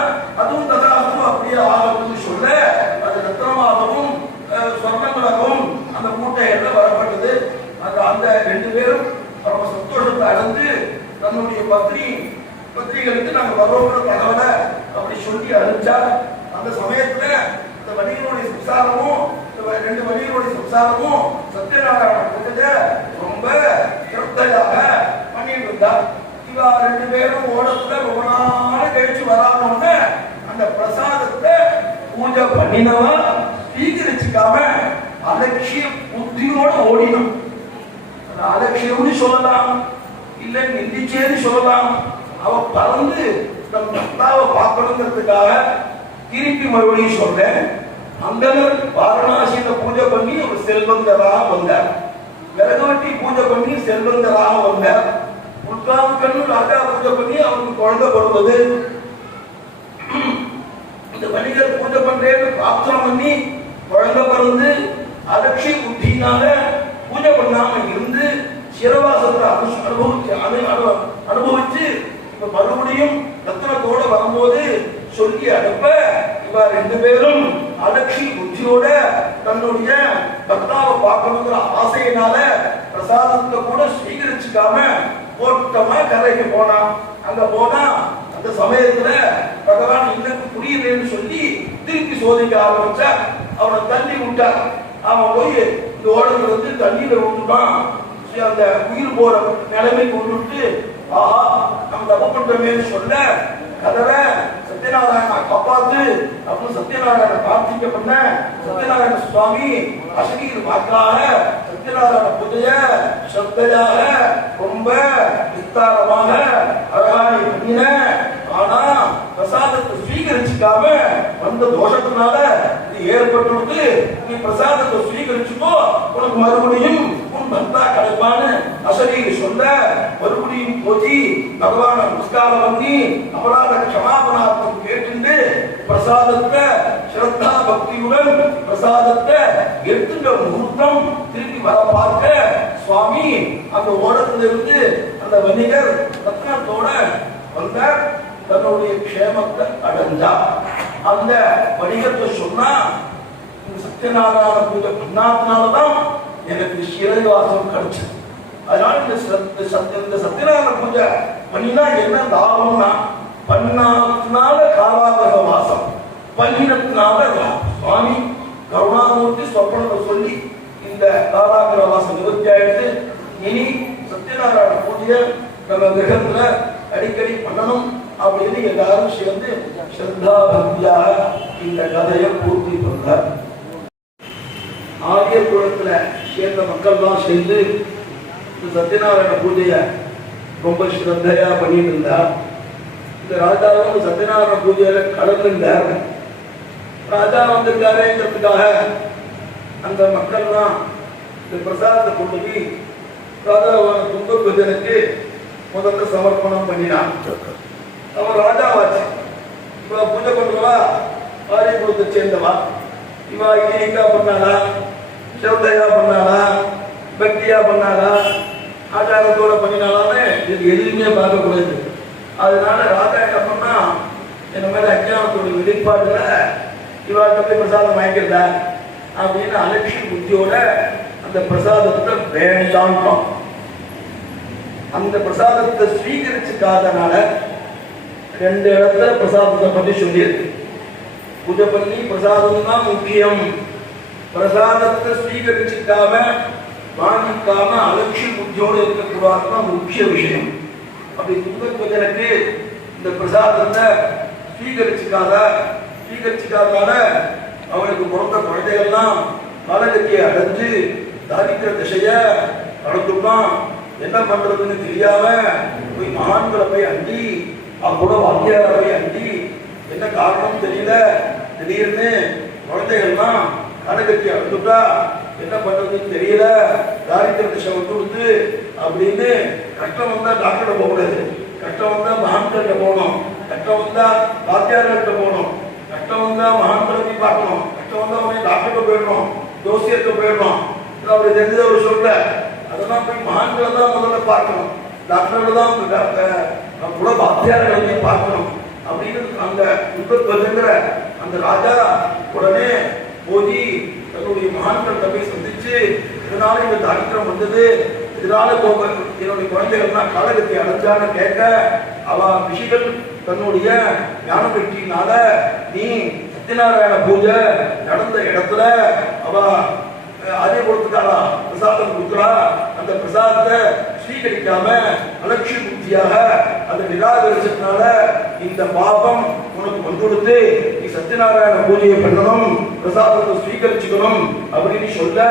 அதுவும் ததாகவும் அப்படியே ஆகும்னு சொல்ல, அது ரத்னமாகவும் சொர்ணங்களாகவும் அந்த மூட்டைகள்ல வரப்பட்டது. அந்த 2 பேரும் ரொம்ப சந்தோஷத்தை அடைந்து தன்னுடைய பத்திரிகளுக்கு நாங்க வரோங்கிற தகவலை அப்படி சொல்லி அனுப்பிச்சா. அந்த சமயத்துல இந்த வணிகனுடைய சம்சாரமும் 2 வணிகனுடைய சம்சாரமும் சத்யநாராயண கூட்டத்தை ரொம்ப சிரத்தையாக பண்ணிட்டு இருந்தார். இவா 2 பேரும் ஓடத்துல ரொம்ப நாள் கழிச்சு வராமன்னு அந்த பிரசாதத்தை பூஜை பண்ணினவா ஸ்வீகரிச்சுக்காம அலட்சிய புத்தியோட ஓடினோம். அலட்சியம்னு சொல்லலாம், இல்ல நிந்திச்சேன்னு சொல்லலாம். அவ பறந்து தன் பக்தாவை பார்க்கணுங்கிறதுக்காக திருப்பி மறுபடியும் சொல்றேன். அந்தனர் வாரணாசியில பூஜை பண்ணி ஒரு செல்வந்தராக வந்தார், விறகு வெட்டி பூஜை பண்ணி செல்வந்தராக வந்தார். உட்கார்ந்து ராஜா பூஜை பண்ணி அவருக்கு குழந்தை பிறந்தது. இந்த வணிகர் பூஜை பண்றேன்னு பிரார்த்தனை பண்ணி குழந்தை பிறந்து அலட்சிய புத்தினால பூஜை பண்ணாம இருந்து சிரவாசத்தை அனுபவிச்சு இப்ப மறுபடியும் ரத்னத்தோட வரும்போது சொல்லி அனுப்ப, இவ 2 பேரும் அலட்சிய புத்தியோட தன்னுடைய பக்தாவை பார்க்கணுங்கிற ஆசையினால பிரசாதத்தை கூட ஸ்வீகரிச்சுக்காம போட்டமா கரைக்கு போனான். அங்க போனா அந்த சமயத்துல பகவான் இன்னும் புரியலன்னு சொல்லி திருப்பி சோதிக்க ஆரம்பிச்சா. அவனை தள்ளி விட்டார். அவன் போய் இந்த ஓடத்துல வந்து தண்ணீரை விட்டுட்டான். அந்த உயிர் போற நிலைமை கொண்டுட்டு ஆஹா நம்ம தப்பு பண்றோமேன்னு சொல்ல கதற சத்யநாராயண காப்பாத்து அப்படின்னு சத்யநாராயண பிரார்த்திக்க பண்ண சத்யநாராயண சுவாமி அசரீர் வாக்காக சத்யநாராயண பூஜைய ஸ்ரத்தையாக ரொம்ப விஸ்தாரமாக அழகான பண்ணின. ஆனா பிரசாதத்தை ஸ்வீகரிச்சுக்காம வந்த தோஷத்தினால இது ஏற்பட்டு நீ பிரசாதத்தை ஸ்வீகரிச்சுக்கோ உனக்கு மறுபடியும் உன் பக்தா கிடைப்பான்னு அசரீர் சொல்ல மறுபடியும் போதி பகவான நமஸ்காரம் பண்ணி அபராத க்ஷமாபணார்த்தம் கேட்டு பிரசாதத்தை ஸ்ரத்தா பக்தியுடன் பிரசாதத்தை எடுத்துட்ட முகூர்த்தம் திருப்பி வர பார்க்க சுவாமி அந்த ஓடத்திலிருந்து அந்த வணிகர் ரத்னத்தோட வந்த தன்னுடைய க்ஷேமத்தை அடைஞ்சார். அந்த வணிகத்தை சொன்னா சத்யநாராயண பூஜை பண்ணாதனாலதான் எனக்கு சிறைவாசம் கிடைச்சது. அதனால இந்த சத்யநாராயண பூஜை பண்ணினா என்ன லாபம்னா பண்ணாதனால காராகிரக வாசம், பண்ணினத்தினால சுவாமி கருணாமூர்த்தி சொப்பனத்தை சொல்லி இந்த காராகிரக வாசம் நிவர்த்தி ஆயிடுது. இனி சத்யநாராயண பூஜையை நம்ம கிரகத்துல அடிக்கடி பண்ணணும் அப்படின்னு எல்லாரும் சேர்ந்து ஸ்ரத்தா பக்தியாக இந்த கதையை பூர்த்தி பண்றார். ஆரிய குலத்துல சேர்ந்த மக்கள் தான் சேர்ந்து இந்த சத்யநாராயண பூஜையை ரொம்ப ஸ்ரத்தையா பண்ணிட்டு இருந்தார். இந்த ராஜாவும் சத்யநாராயண பூஜையில கலந்துட்டார். ராஜா வந்திருக்காருங்கிறதுக்காக அந்த மக்கள்லாம் இந்த பிரசாதத்தை கொண்டு போய் ராஜாவான துங்கபஜனுக்கு முதல்ல சமர்ப்பணம் பண்ணினான். அவன் ராஜாவாச்சு. இவ பூஜை பண்ணுவா ஆரிய குலத்தை சேர்ந்தவா. இவா இனிக்கா பண்ணாளா, ஸ்ரத்தையா பண்ணாளா, பக்தியா பண்ணாளா, ஆச்சாரத்தோட பண்ணினாலான்னு இது எதுவுமே பார்க்கக்கூடாது. அதனால ராஜா என்ன பண்ணா என்ன மேல அஞ்ஞானத்தோட வெளிப்பாடுல இவாட்ட போய் பிரசாதம் வாங்கிக்கிறதா அப்படின்னு அலட்சிய புத்தியோட அந்த பிரசாதத்தை வேண்டாம். அந்த பிரசாதத்தை ஸ்வீகரிச்சுக்காதனால 2 இடத்துல பிரசாதத்தை பற்றி சொல்லியிருக்கு. பூஜை பண்ணி பிரசாதம் தான் முக்கியம். பிரசாதத்தை ஸ்வீகரிச்சுக்காம வாங்கிக்காம அலட்சிய புத்தியோடு இருக்கக்கூடாதுதான் முக்கிய விஷயம். அப்படி துங்கபஜனுக்கு இந்த பிரசாதத்தை ஸ்வீகரிச்சுக்காதால அவனுக்கு பிறந்த குழந்தைகள்லாம் காலகத்தியை அடைஞ்சு தாரித்திர திசைய நடத்துப்பான். என்ன பண்றதுன்னு தெரியாம போய் மகான்களை போய் அண்டி கூட வாத்தியார போய் அண்டி என்ன காரணம் தெரியல, திடீர்னு குழந்தைகள்லாம் காலகத்தியை அடைஞ்சுட்டா என்ன பண்றதுன்னு தெரியல, தாரித்திர திசை விட்டு அப்படின்னு கஷ்டம் வந்தா டாக்டர் போகக்கூடாது, கஷ்டம் வந்தா மகான்கிட்ட போகணும், கஷ்டம் வந்தா வாத்தியார்கிட்ட போகணும், கஷ்டம் வந்தா மகான்களை போய் பார்க்கணும், கஷ்டம் வந்தா அவனே டாக்டர்கிட்ட போயிடணும், ஜோசியர்கிட்ட போயிடணும். அப்படி தெரிஞ்சது அவர் சொல்ல அதெல்லாம் போய் மகான்களை தான் முதல்ல பார்க்கணும், டாக்டர்கள் தான் கூட வாத்தியார்களை போய் பார்க்கணும் அப்படின்னு அந்த துங்கபஜங்கிற அந்த ராஜா உடனே போய் தன்னுடைய மகான்கள் போய் சந்திச்சு இதனால இந்த தாரித்திரம் வந்தது, இதனால என்னுடைய குழந்தைகள்லாம் காலகத்தி அடைஞ்சான்னு கேட்க அவ ரிஷிகள் தன்னுடைய ஞான வெற்றியினால நீ சத்யநாராயண பூஜை நடந்த இடத்துல அவ அதே கொடுத்துட்டாளா பிரசாதம் கொடுக்குறா, அந்த பிரசாதத்தை ஸ்வீகரிக்காம அலட்சிய புத்தியாக அதை நிராகரிச்சதுனால இந்த பாபம் உனக்கு வந்துடுத்து, நீ சத்யநாராயண பூஜையை பண்ணணும், பிரசாதத்தை ஸ்வீகரிச்சுக்கணும் அப்படின்னு சொல்ல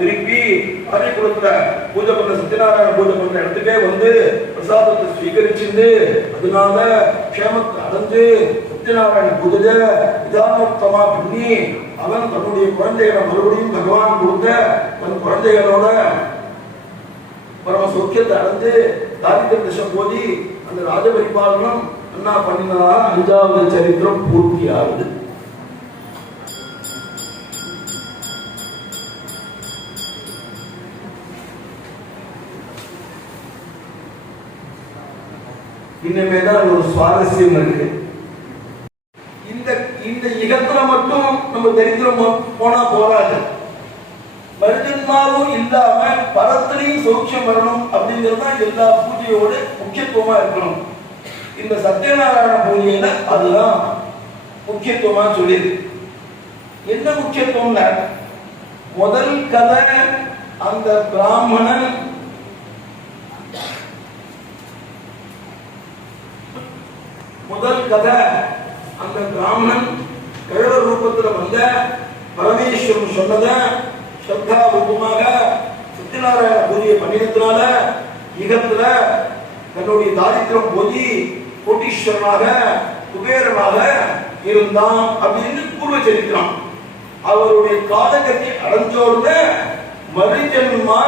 திருப்பி அதே கொடுத்த பூஜை பண்ண சத்யநாராயண பூஜை பண்ற இடத்துக்கே வந்து பிரசாதத்தை ஸ்வீகரிச்சுட்டு அதனால க்ஷேமத்தை அடைஞ்சு சத்யநாராயண பூஜை விதானோத்தமா பண்ணி அவன் தன்னுடைய குழந்தைகளை மறுபடியும் பகவான் கொடுத்த தன் குழந்தைகளோட பரம சௌக்கியத்தை அடைந்து தாரித்திர திசை போதி அந்த ராஜபரிபாலனம் என்ன பண்ணினா 5வது சரித்திரம் பூர்த்தி ஆகுது. இனிமேதான் ஒரு சுவாரஸ்யம் இருக்கு. இந்த யுகத்துல மட்டும் நம்ம தரித்திரம் போனா போராது, மருஜன்மாவும் இல்லாம பரத்திலையும் சௌக்கியம் வரணும் அப்படிங்கிறது எல்லா பூஜையோட முக்கியத்துவமா இருக்கணும். இந்த சத்யநாராயண பூஜையில அதுதான் முக்கியத்துவமா சொல்லியிருக்கு. என்ன முக்கியத்துவம்னா முதல் கதை அந்த பிராமணன் கிழவர் ரூபத்தில் வந்த பரமேஸ்வரன் சொன்னத ஸ்ரத்தா ரூபமாக சத்யநாராயண பூஜையை பண்ணினதுனால யுகத்துல தன்னுடைய தாரித்திரம் போதி கோட்டீஸ்வரனாக குபேரனாக இருந்தான் அப்படின்னு பூர்வ சரித்திரம். அவருடைய காலகத்தை அடைஞ்சோட மறுஜன்மா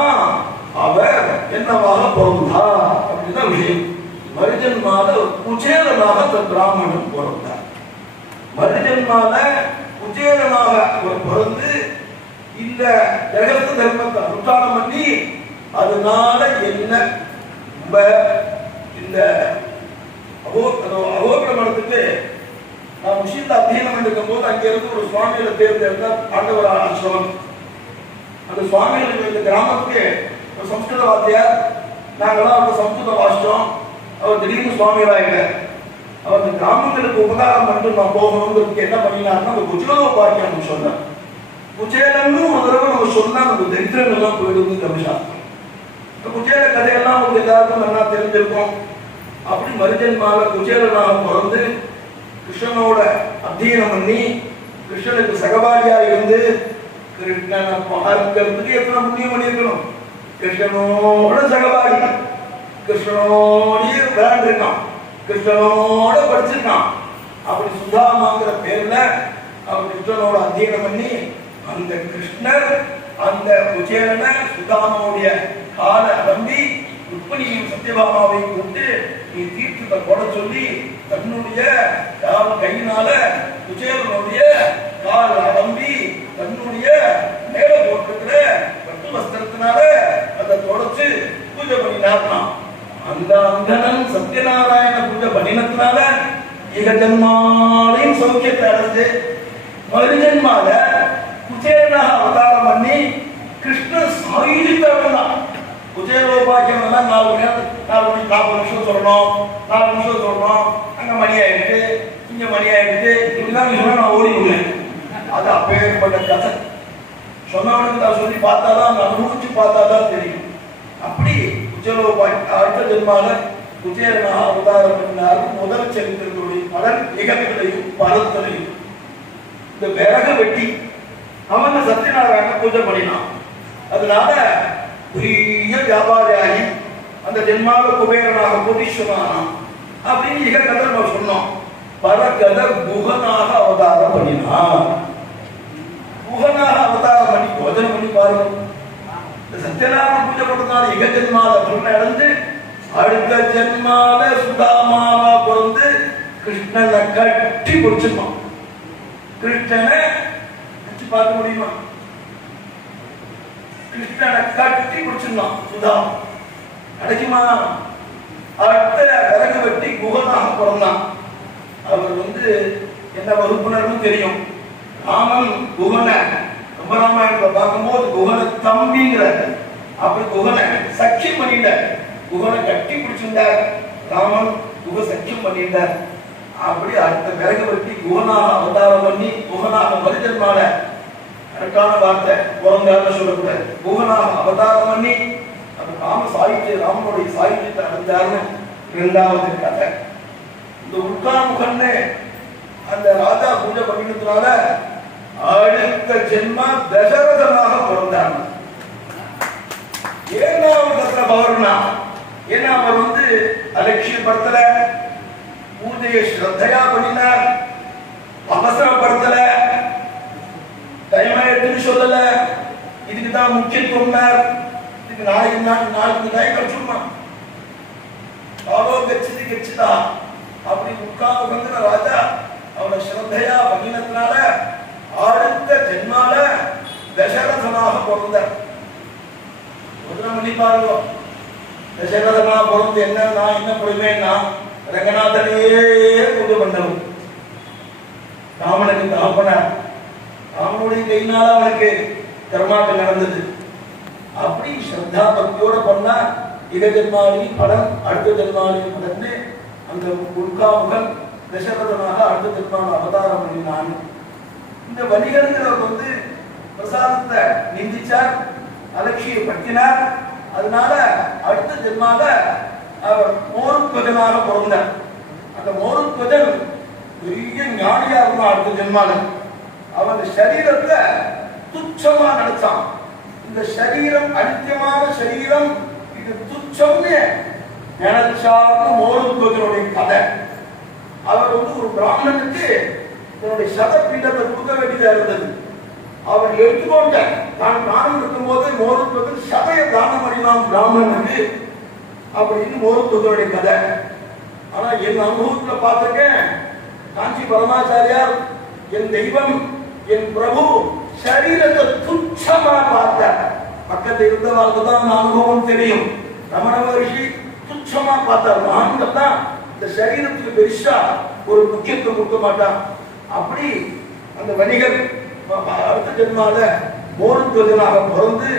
அவர் என்னவாக பிறந்தார் அப்படின்னா விஷயம். மறுஜன்மால குச்சேலனாக அந்த பிராமணன் பிறந்தார். மறுஜன்மால குச்சேலனாக அவர் பிறந்து இந்த ஜெகத்த தர்மத்தை அனுஷ்டானம் பண்ணி அதனால என்ன இந்த அகோபிரமணத்துக்கு நான் விஷயத்தை அத்தியனம் இருக்கும் போது அங்கிருந்து ஒரு சுவாமிகளை தேர்ந்தெடுத்த ஆண்டவர் ஆசிரமம். அந்த சுவாமிகள் இந்த கிராமத்துக்கு ஒரு சம்ஸ்கிருத வாத்தியார், நாங்களாம் அவருக்கு சம்ஸ்கிருதம் வாசித்தோம். அவர் திடீர்னு சுவாமிகளாயிட்ட அவர் இந்த கிராமங்களுக்கு உபகாரம் பண்ணிட்டு நான் போகணுங்கிறதுக்கு என்ன பண்ணினாருன்னா அந்த குஜேலோபாக்கியம் சொன்னார். குஜேலன்னு ஒரு தடவை நம்ம சொன்னா நம்ம தரித்திரங்கள்லாம் போயிடுது தமிழ்சாஸ்திரம். இந்த குஜேல கதையெல்லாம் உங்களுக்கு எல்லாருக்கும் நல்லா தெரிஞ்சிருக்கும். அப்படி மறுஜன்மால குஜேலனாக பிறந்து கிருஷ்ணனோட அத்தியனம் பண்ணி கிருஷ்ணனுக்கு சகபாடியா இருந்து கிருஷ்ணனை பார்க்கறதுக்கு எத்தனை புண்ணியம் பண்ணியிருக்கணும். கிருஷ்ணனோட சகபாடி, கிருஷ்ணனோடய விளையாண்டுருக்கான், கிருஷ்ணனோட படிச்சிருக்கான். அப்படி சுதாமாங்கிற பேர்ல அவர் கிருஷ்ணனோட அத்தியனம் பண்ணி அந்த கிருஷ்ணர் அந்த குஜேலனை சுதாமாவுடைய கால அலம்பி ருக்மிணியும் சத்யபாமாவை கூப்பிட்டு நீ தீர்த்தத்தை போட சொல்லி தன்னுடைய கையினால குஜேலனுடைய கால அலம்பி தன்னுடைய மேல போட்டிருக்கிற பட்டு வஸ்திரத்தினால அதை தொடச்சு பூஜை பண்ணினார்லாம். அந்த அந்தனன் சத்யநாராயண பூஜை பண்ணினத்தினால இக ஜன்மாலையும் சௌக்கியத்தை அடைஞ்சு மறுஜன்மால குஜேலனாக அவதாரம் பண்ணி கிருஷ்ணன் சாயுதித்தான். குஜேலோபாக்கியம் 4 நிமிஷம் சொல்லணும், 4 நிமிஷம் சொல்லணும், அங்க மணி ஆயிடுச்சு, இங்க மணி ஆயிடுச்சு, இப்படிதான் சொன்னா நான் ஓடிடுவேன். அது அப்பேற்பட்ட கதை. சொன்னவனுக்கு நான் சொல்லி பார்த்தாதான், அனுபவிச்சு பார்த்தாதான் தெரியும். அப்படி குஜேலோபாக்கியம் அடுத்த ஜென்மால குஜேலனாக அவதாரம் பண்ணினாலும் முதல் சரித்திரங்களுடைய பலன் நிகழ்வுகளையும் பலத்திலையும் இந்த விறகு வெட்டி அவன் சத்யநாராயண பூஜை பண்ணினான். அதனால பெரிய வியாபாரியாகி அந்த ஜென்மால குபேரனாக கோடீஸ்வரனானான் அப்படின்னு இக கதை நம்ம சொன்னோம். பரகத குகனாக அவதாரம் பண்ணினான். குகனாக அவதாரம் பண்ணி யோஜனை பண்ணி பாருங்க. இந்த சத்யநாராயண பூஜை பண்ணதுனால இக ஜென்மால பலனை அடைந்து அடுத்த ஜென்மால சுதாமாவா பிறந்து கிருஷ்ணனை கட்டி பிடிச்சிருப்பான். கிருஷ்ணனை பார்க்க முடியுமா? கிருஷ்ணனை கட்டி பிடிச்சிருந்தான் சுதாமா. கிடைக்குமா? அடுத்த விறகு வெட்டி குகனாக பிறந்தான். அவர் என்ன வகுப்பினர்னு தெரியும். ராமன் குகனை ராமாயணத்தை பார்க்கும்போது குகனை தம்பிங்கிறார். அப்படி குகனை சக்கியம் பண்ணிட்டார். குகனை கட்டி பிடிச்சிருந்தார். ராமன் குக சக்கியம் பண்ணிட்டார். அப்படி அடுத்த விறகு வெட்டி குகனாக அவதாரம் பண்ணி குகனாக மறுஜன்மால கரெக்டான வார்த்தை பிறந்தாருன்னு சொல்லக்கூடாது. குகனாக அவதாரம் பண்ணி அந்த ராமனுடைய சாகித்யத்தை அடைஞ்சாருன்னு 2வது கதை. இந்த உட்காமுகன்னு அந்த ராஜா பூஜை பண்ணினதுனால அடுத்த ஜென்மா தசரதனாக பிறந்தார். ஏன்னா அவர் பவர்னா ஏன்னா அவர் அலட்சியப்படுத்தல, பூஜையை ஸ்ரத்தையா பண்ணினார், அவசரப்படுத்தல, டைமா எடுத்து சொல்லல, இதுக்குதான் முக்கியத்துவம், இதுக்கு நாளைக்கு டைம் கிடைச்சுமா கட்சிதா அப்படி உட்கார்ந்து ராஜா அவனை ஸ்ரத்தையா பண்ணினதுனால அடுத்த ஜென்மால தசரதனாக பிறந்தார். பண்ணி பாருங்க. தசரதனா பிறந்து என்ன புரியுமேன்னா ரங்கநாதனையே பூஜை பண்ணவும். ராமனுக்கு தகப்பனார், ராமனுடைய கையினால அவனுக்கு கர்மாக்கள் நடந்தது. அப்படி ஸ்ரத்தா பக்தியோட பண்ணா இக ஜென்மாலையும் பலன் அடுத்த ஜென்மாலையும் பலன்னு அந்த உட்காமுகன் தசரதனாக அடுத்த ஜென்மால அவதாரம் பண்ணினான். இந்த வணிகர்கள் பிரசாதத்தை நிந்திச்சார், அலட்சியப்படுத்தினார். அதனால அடுத்த ஜென்மால அவர் மோருத்வஜனாக பிறந்தார். அந்த மோருத்வஜன் பெரிய ஞானியா இருந்தான். அடுத்த ஜென்மால அவன் சரீரத்தை துச்சமா நினைச்சான். இந்த சரீரம் அனித்தியமான சரீரம், இது துச்சம்னு நினைச்சார்னு மோருத்வஜனுடைய கதை. அவர் ஒரு பிராமணனுக்கு தன்னுடைய சதப்பீடத்தை கொடுக்க வேண்டியதா இருந்தது. அவர் எடுத்துக்கொண்ட தான் பிராமணன் இருக்கும் போது மோருத்வஜன் சதைய தானம் பண்ணினான் பிராமணனுக்கு அப்படின்னு மோருத்வஜனுடைய கதை. ஆனா என் அனுபவத்துல பார்த்திருக்கேன், காஞ்சி பரமாச்சாரியார் என் தெய்வம் என் பிரபு சரீரத்தை துச்சமா பார்த்தார். பக்கத்தில் இருந்தவங்க தான் அந்த அனுபவம் தெரியும். ரமண மகரிஷி துச்சமா பார்த்தார். மகான்கள் தான் இந்த சரீரத்துக்கு பெருசா ஒரு முக்கியத்துவம் கொடுக்க மாட்டான். அப்படி அந்த வணிகர் அடுத்த ஜென்மால மோருத்வஜனாக பிறந்து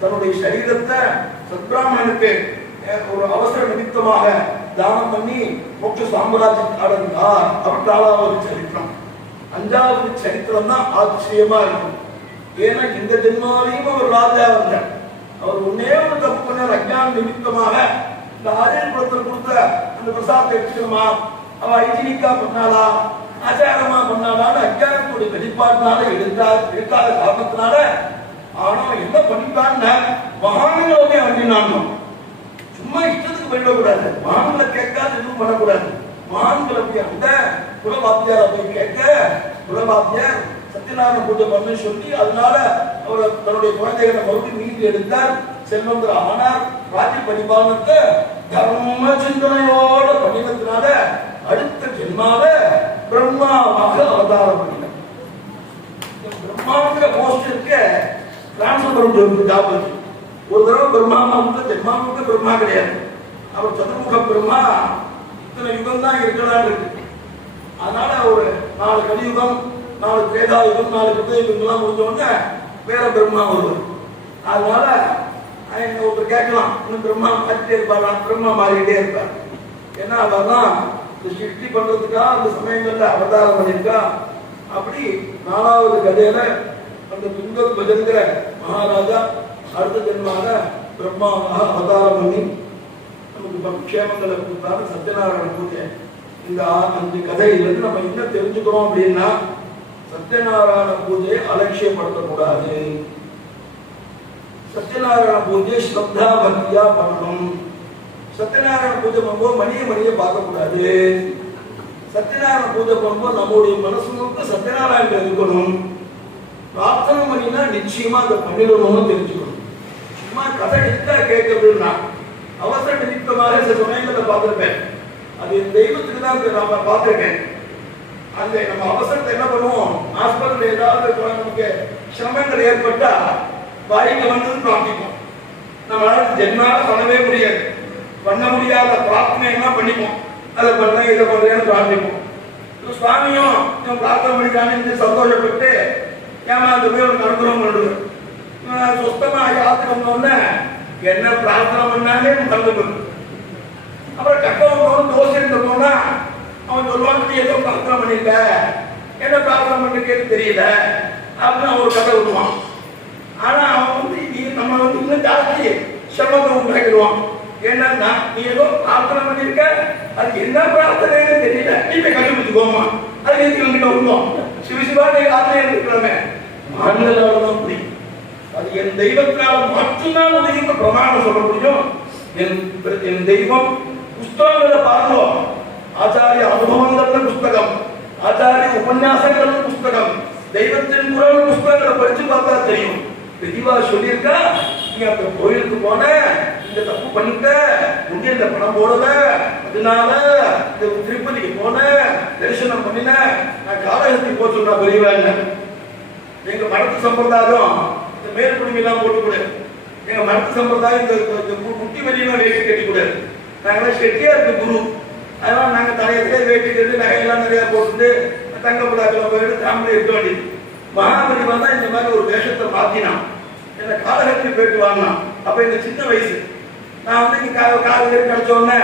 தன்னுடைய சரீரத்தை சத்பிராமணனுக்கு ஒரு அவசர நிமித்தமாக தானம் பண்ணி மோட்ச சாம்ராஜ்யம் அடைந்தார். அவர் 4வது சரித்திரம். 5வது சரித்திரம் தான் ஆச்சரியமா இருக்கும். ஏன்னா இந்த ஜென்மாலையும் அவர் ராஜா இருந்தார். அவர் ஒன்னே ஒரு தப்பு பண்ணார். அஞ்ஞான நிமித்தமாக இந்த ஆரியர் குலத்தில் கொடுத்த அந்த பிரசாதத்தை எடுத்துக்கணுமா, அவ ஐஜீனிக்கா பண்ணாளா ஆச்சாரமா பண்ணாலான்னு அஞ்ஞானத்துடைய வெளிப்பாட்டினால எடுக்காத காரணத்தினால. ஆனா என்ன பண்ணிட்டான்னு மகான்களோட அண்டினாங்க. சும்மா இஷ்டத்துக்கு பண்ணிடக்கூடாது. மகான்களை கேட்காது எதுவும் பண்ணக்கூடாது. மகான்களை போய் அந்த குலவாத்தியார போய் கேட்க, குலவாத்தியார் சத்யநாராயண பூஜை பண்ணு சொல்லி அதனால அவர் தன்னுடைய குழந்தைகளை மறுபடியும் மீண்டு எடுத்தார். செல்வந்தர் ஆனார். ராஜ்ய பரிபாலனத்தை தர்ம சிந்தனையோட பண்ணினதுனால அடுத்த ஜென்மால பிரம்மாவாக அவதாரம் பண்ணினார். பிரம்மாங்கிற போஸ்டருக்கு டிரான்ஸ்பர் ஜாப் இருக்கு. ஒரு தடவை பிரம்மாவுக்கு ஜென்மாவுக்கு பிரம்மா கிடையாது. அவர் சதுர்முக பிரம்மா இத்தனை யுகம் தான் இருக்கலாம் இருக்கு. அதனால ஒரு 4 கலியுகம், 4 திரேதாயுகம், 4 கிருதயுகங்கள்லாம் முடிஞ்ச உடனே வேற பிரம்மா வருவார். அதனால ஒருத்தர் கேட்கலாம், இன்னும் பிரம்மா மாறிட்டே இருப்பாரா? பிரம்மா மாறிட்டே இருப்பார். ஏன்னா அவர்தான் இந்த சிருஷ்டி பண்றதுக்காக அந்த சமயங்கள்ல அவதாரம் பண்ணியிருக்கா. அப்படி 4வது கதையில அந்த துங்கல் பஜன்கிற மகாராஜா அடுத்த ஜென்மால பிரம்மாவாக அவதாரம் பண்ணி நமக்கு க்ஷேமங்களை கொடுத்தாரு. சத்யநாராயண பூஜை. இந்த 5 கதையிலிருந்து நம்ம என்ன தெரிஞ்சுக்கிறோம் அப்படின்னா, சத்யநாராயண பூஜையை அலட்சியப்படுத்தக்கூடாது. சத்யநாராயண பூஜை ஸ்ரத்தா பக்தியா பண்ணணும். சத்யநாராயண பூஜை பண்ணும்போது மணியை பார்க்கக்கூடாது. சத்யநாராயண பூஜை பண்ணும்போது நம்முடைய மனசு முழுக்க சத்யநாராயணன் இருக்கணும். பிரார்த்தனை பண்ணினா நிச்சயமா அதை பண்ணிடணும்னு தெரிஞ்சுக்கணும். சும்மா கதை நித்தா கேட்கறதுன்னா அவசர நிமித்தமாக சில சமயங்களை பார்த்திருப்பேன். அது தெய்வத்துக்கு தான் நான் பார்த்திருக்கேன். அந்த நம்ம அவசரத்தை என்ன பண்ணுவோம், ஹாஸ்பிட்டல் ஏதாவது நமக்கு சிரமங்கள் ஏற்பட்டா வாய்க்கு வந்து பிரார்த்திப்போம். நம்மளால ஜென்மால பண்ணவே முடியாது. பண்ண முடியாத பிரார்த்தனை என்ன பண்ணிப்போம், அதை பண்றேன் இதை பண்றேன்னு பிரார்த்திப்போம். சுவாமியும் பிரார்த்தனை பண்ணிக்கான்னு சந்தோஷப்பட்டு ஏமாந்து போய் ஒரு அனுகிரகம் பண்ணுவேன். சுத்தமா யாத்திரை வந்தோடனே என்ன பிரார்த்தனை பண்ணாலே மறந்து. அப்புறம் கட்டவங்க தோசை எடுத்து போனா அவன் சொல்லுவாங்க, ஏதோ பிரார்த்தனை பண்ணிருக்க, என்ன பிரார்த்தனை பண்ணிருக்கேன்னு தெரியல அப்படின்னு அவன் ஒரு கதை விடுவான். ஆனா அவன் நம்ம இன்னும் ஜாஸ்தி சிரமத்தை உண்டாக்கிடுவான். என்னன்னா, நீ ஏதோ பிரார்த்தனை பண்ணிருக்க, அது என்ன பிரார்த்தனைன்னு தெரியல, நீ போய் கண்டுபிடிச்சுக்கோமா, அது எதுக்கு என்கிட்ட விடுவோம். சிவசிவா நீ ராத்திரி இருக்கிறோமே ஆண்களால்தான் முடியும். அது என் தெய்வத்தினால் மட்டும்தான் முடியும் பிரமாணம் சொல்ல முடியும். என் தெய்வம் புஸ்தகங்களை பார்த்தோம். ஆச்சாரிய அனுபவங்கள் புஸ்தகம், ஆச்சாரிய உபன்யாசங்கள் புஸ்தகம், தெய்வத்தின் குரல் புஸ்தகங்களை படிச்சு பார்த்தா தெரியும். தெளிவா சொல்லியிருக்கா, நீ அந்த கோயிலுக்கு போன, இந்த தப்பு பண்ணிட்ட, இந்த பணம் போடல, அதனால இந்த திருப்பதிக்கு போன, தரிசனம் பண்ணின, நான் காலகத்தி போக சொன்னா பெரியவாங்க. எங்க மடத்து சம்பிரதாயம் இந்த மேற்குடிமையெல்லாம் போட்டுக்கூடாது. எங்க மடத்து சம்பிரதாயம் இந்த முட்டி வெளியெல்லாம் வேட்டி கட்டிக்கூடாது. நாங்களாம் செட்டியாருக்கு குரு. அதனால நாங்க தலையத்திலே வேட்டி கட்டி நகையெல்லாம் நிறைய போட்டுட்டு தங்கப்படாக்கெல்லாம் போயிட்டு தாமரை இருக்க வேண்டியது. மகாபலிவா தான் இந்த மாதிரி ஒரு வேஷத்தை மாத்தினான். என்ன காலகத்தி போயிட்டு வாங்கினான். அப்ப இந்த சின்ன வயசு நான் வந்து இங்க காலகத்தி கிடைச்ச உடனே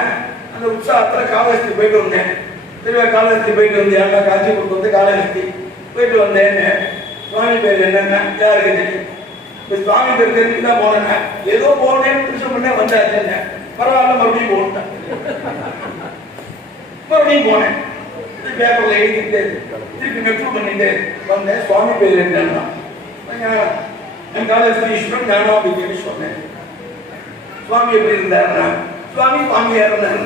அந்த உற்சாகத்துல காலகத்தி போயிட்டு வந்தேன். தெளிவா காலகத்தி போயிட்டு வந்தேன். காஞ்சிபுரத்துக்கு வந்து காலகத்தி போயிட்டு வந்தேன்னு சுவாமி பேர் என்னன்னா யாருக்கு தெரியும்? சுவாமி பேர் தெரிஞ்சுட்டு தான் போனேன். ஏதோ போனேன்னு திருச்சம் பண்ண வந்தாச்சு. பரவாயில்ல, மறுபடியும் போனேன். மறுபடியும் போனேன். பேப்பர்ல எழுதிட்டு திருப்பி நெக்ஸ்ட் பண்ணிட்டு வந்தேன். சுவாமி பேர் என்னன்னா காலேஸ்வரீஸ்வரன் ஞானாம்பிகைன்னு சொன்னேன். சுவாமி எப்படி இருந்தாருன்னா சுவாமி சுவாமியா இருந்தாரு.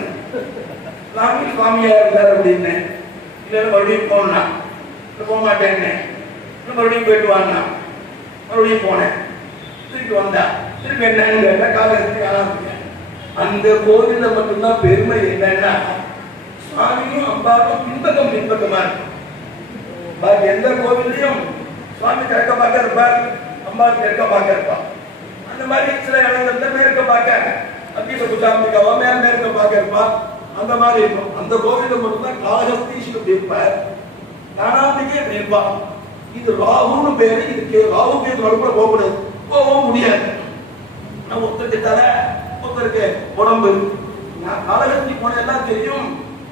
சுவாமி சுவாமியா இருந்தார் அப்படின்னு இல்லைன்னா மறுபடியும் போனா போக மாட்டேன்னு மறுபடியும் போயிட்டு வாங்கினா மறுபடியும் போனேன். திருப்பி வந்தா திருப்பி என்னன்னு கேட்டா காலேஸ்வரி ஞானாம்பிகை. அந்த கோவில்ல மட்டும்தான் பெருமை என்னன்னா சுவாமியும் அம்பாவும் பின்பக்கம் பின்பக்கமா இருக்கும். பாக்கி எந்த கோவிலையும் சுவாமி கிழக்க பார்க்க இருப்பார், அம்பா கிழக்க பார்க்க இருப்பார். அந்த மாதிரி சில இடங்கள்ல மேற்க பார்க்க அத்தீத குஜாம்பிகாவா மேற்க பார்க்க இருப்பார். அந்த மாதிரி இருக்கும். அந்த கோவில மட்டும்தான் காலஹஸ்தீஸ்வரர் இப்படி இருப்பார், ஞானாம்பிகை இப்படி இருப்பார். இது ராகுன்னு பேரு. இதுக்கு ராகு கேது நடுப்புல போகக்கூடாது, போகவும் முடியாது. நம்ம ஒருத்தருக்கு தர ஒருத்தருக்கு உடம்பு. நான் காலஹஸ்தி போன எல்லாம் தெரியும்.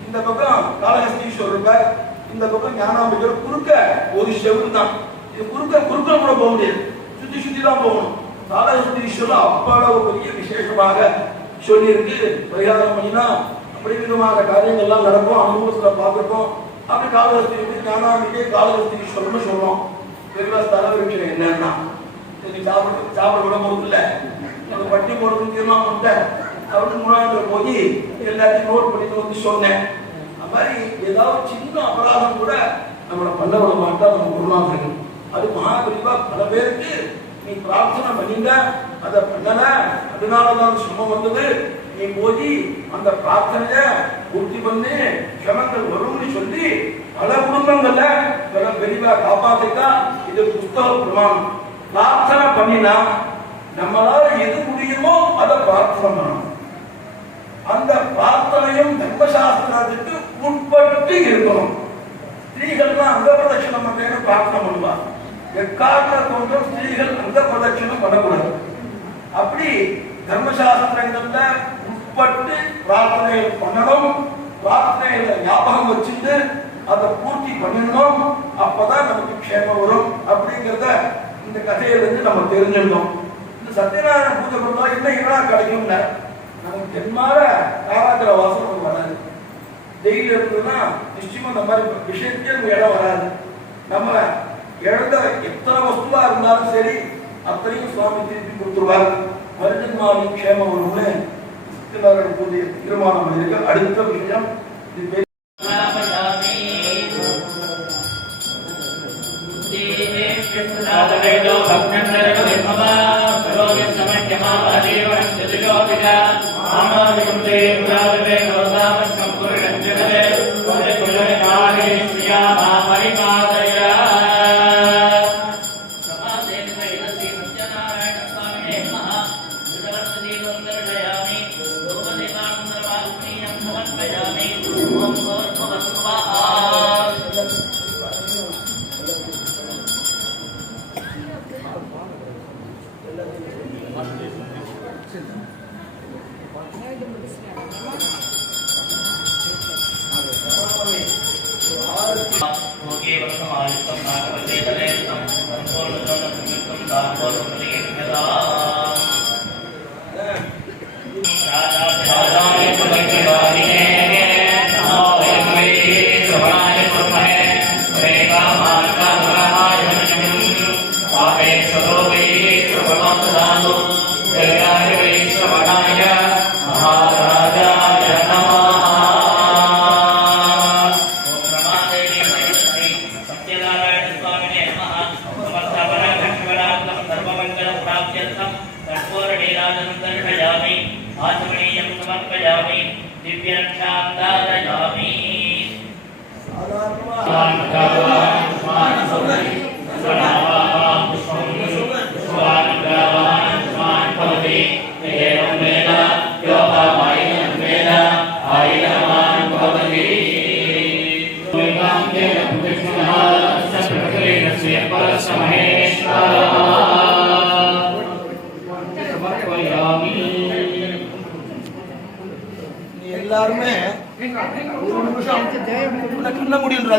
இந்த பக்கம் காலஹஸ்தீஸ்வரர் இருப்பார், இந்த பக்கம் ஞானாம்பிகை. குறுக்க ஒரு செவரு தான். இது குறுக்க கூட போக முடியாது, சுத்தி சுத்தி தான் போகணும். காலஹஸ்தீஸ்வரர் அவ்வளவு பெரிய விசேஷமாக சொல்லியிருக்கு. பரிகாரம் பண்ணினா அப்படி விதமான காரியங்கள்லாம் நடக்கும். அனுபவத்துல பார்த்துருக்கோம். அப்படி காலஹஸ்தி ஞானாம்பிகை காலஹஸ்தீஸ்வரர்னு சொல்றோம். பெரிய தலைவர் என்னன்னா சாப்பிட விட போறது இல்லை, பட்டி போடுறதுன்னு தீர்மானம் பண்ணிட்டேன் அப்படின்னு முன்னாடி போய் எல்லாத்தையும் நோட் பண்ணிட்டு வந்து சொன்னேன். அது மாதிரி ஏதாவது சின்ன அபராதம் கூட நம்மளை பண்ண விட மாட்டா நம்ம குருநாதன். அது மகாபரிவா பல பேருக்கு நீ பிரார்த்தனை பண்ணிட்ட, அதை பண்ணல, அதனாலதான் சுமம் வந்தது. நீ போய் அந்த பிரார்த்தனைய பூர்த்தி பண்ணி க்ஷமங்கள் வரும்னு சொல்லி பல குடும்பங்கள்ல பல பெரியவா காப்பாத்திட்டா. இது புஸ்தக பிரமாணம். பிரார்த்தனை பண்ணினா நம்மளால எது முடியுமோ அதை பிரார்த்தனை பண்ணணும். அந்த பிரார்த்தனையும் தர்மசாஸ்திரத்துக்கு உட்பட்டு இருக்கணும். ஸ்திரீகள்லாம் அங்க பிரதட்சணம் பண்றேன்னு பிரார்த்தனை பண்ணுவாங்க. எக்காரணம் கொண்டும் ஸ்திரீகள் அங்க பிரதட்சணம் பண்ணக்கூடாது. அப்படி தர்மசாஸ்திரங்கள்ல உட்பட்டு பிரார்த்தனைகள் பண்ணணும். பிரார்த்தனைகளை ஞாபகம் வச்சுட்டு அதை பூர்த்தி பண்ணிடணும். அப்பதான் நமக்கு க்ஷேமம் வரும். அப்படிங்கிறத இந்த கதையிலிருந்து நம்ம தெரிஞ்சிடணும். இந்த சத்யநாராயண பூஜை பண்ணா என்ன என்ன கிடைக்கும்? நமக்கு ஜென்மார காராக்கிற வாசம் நமக்கு வராது. டெய்லி இருந்ததுன்னா நிச்சயமா இந்த மாதிரி விஷயத்துக்கே நம்ம இடம் வராது. நம்ம இழந்த எத்தனை வஸ்துவா இருந்தாலும் சரி அத்தனையும் சுவாமி திருப்பி கொடுத்துருவார். மருஜன்மாவி க்ஷேமம் வரும்னு சத்யநாராயண பூஜை தீர்மானம் பண்ணியிருக்க. அடுத்த விஷயம் இது எல்லாருமே ஒரு நிமிஷம் கண்ண முடியும்.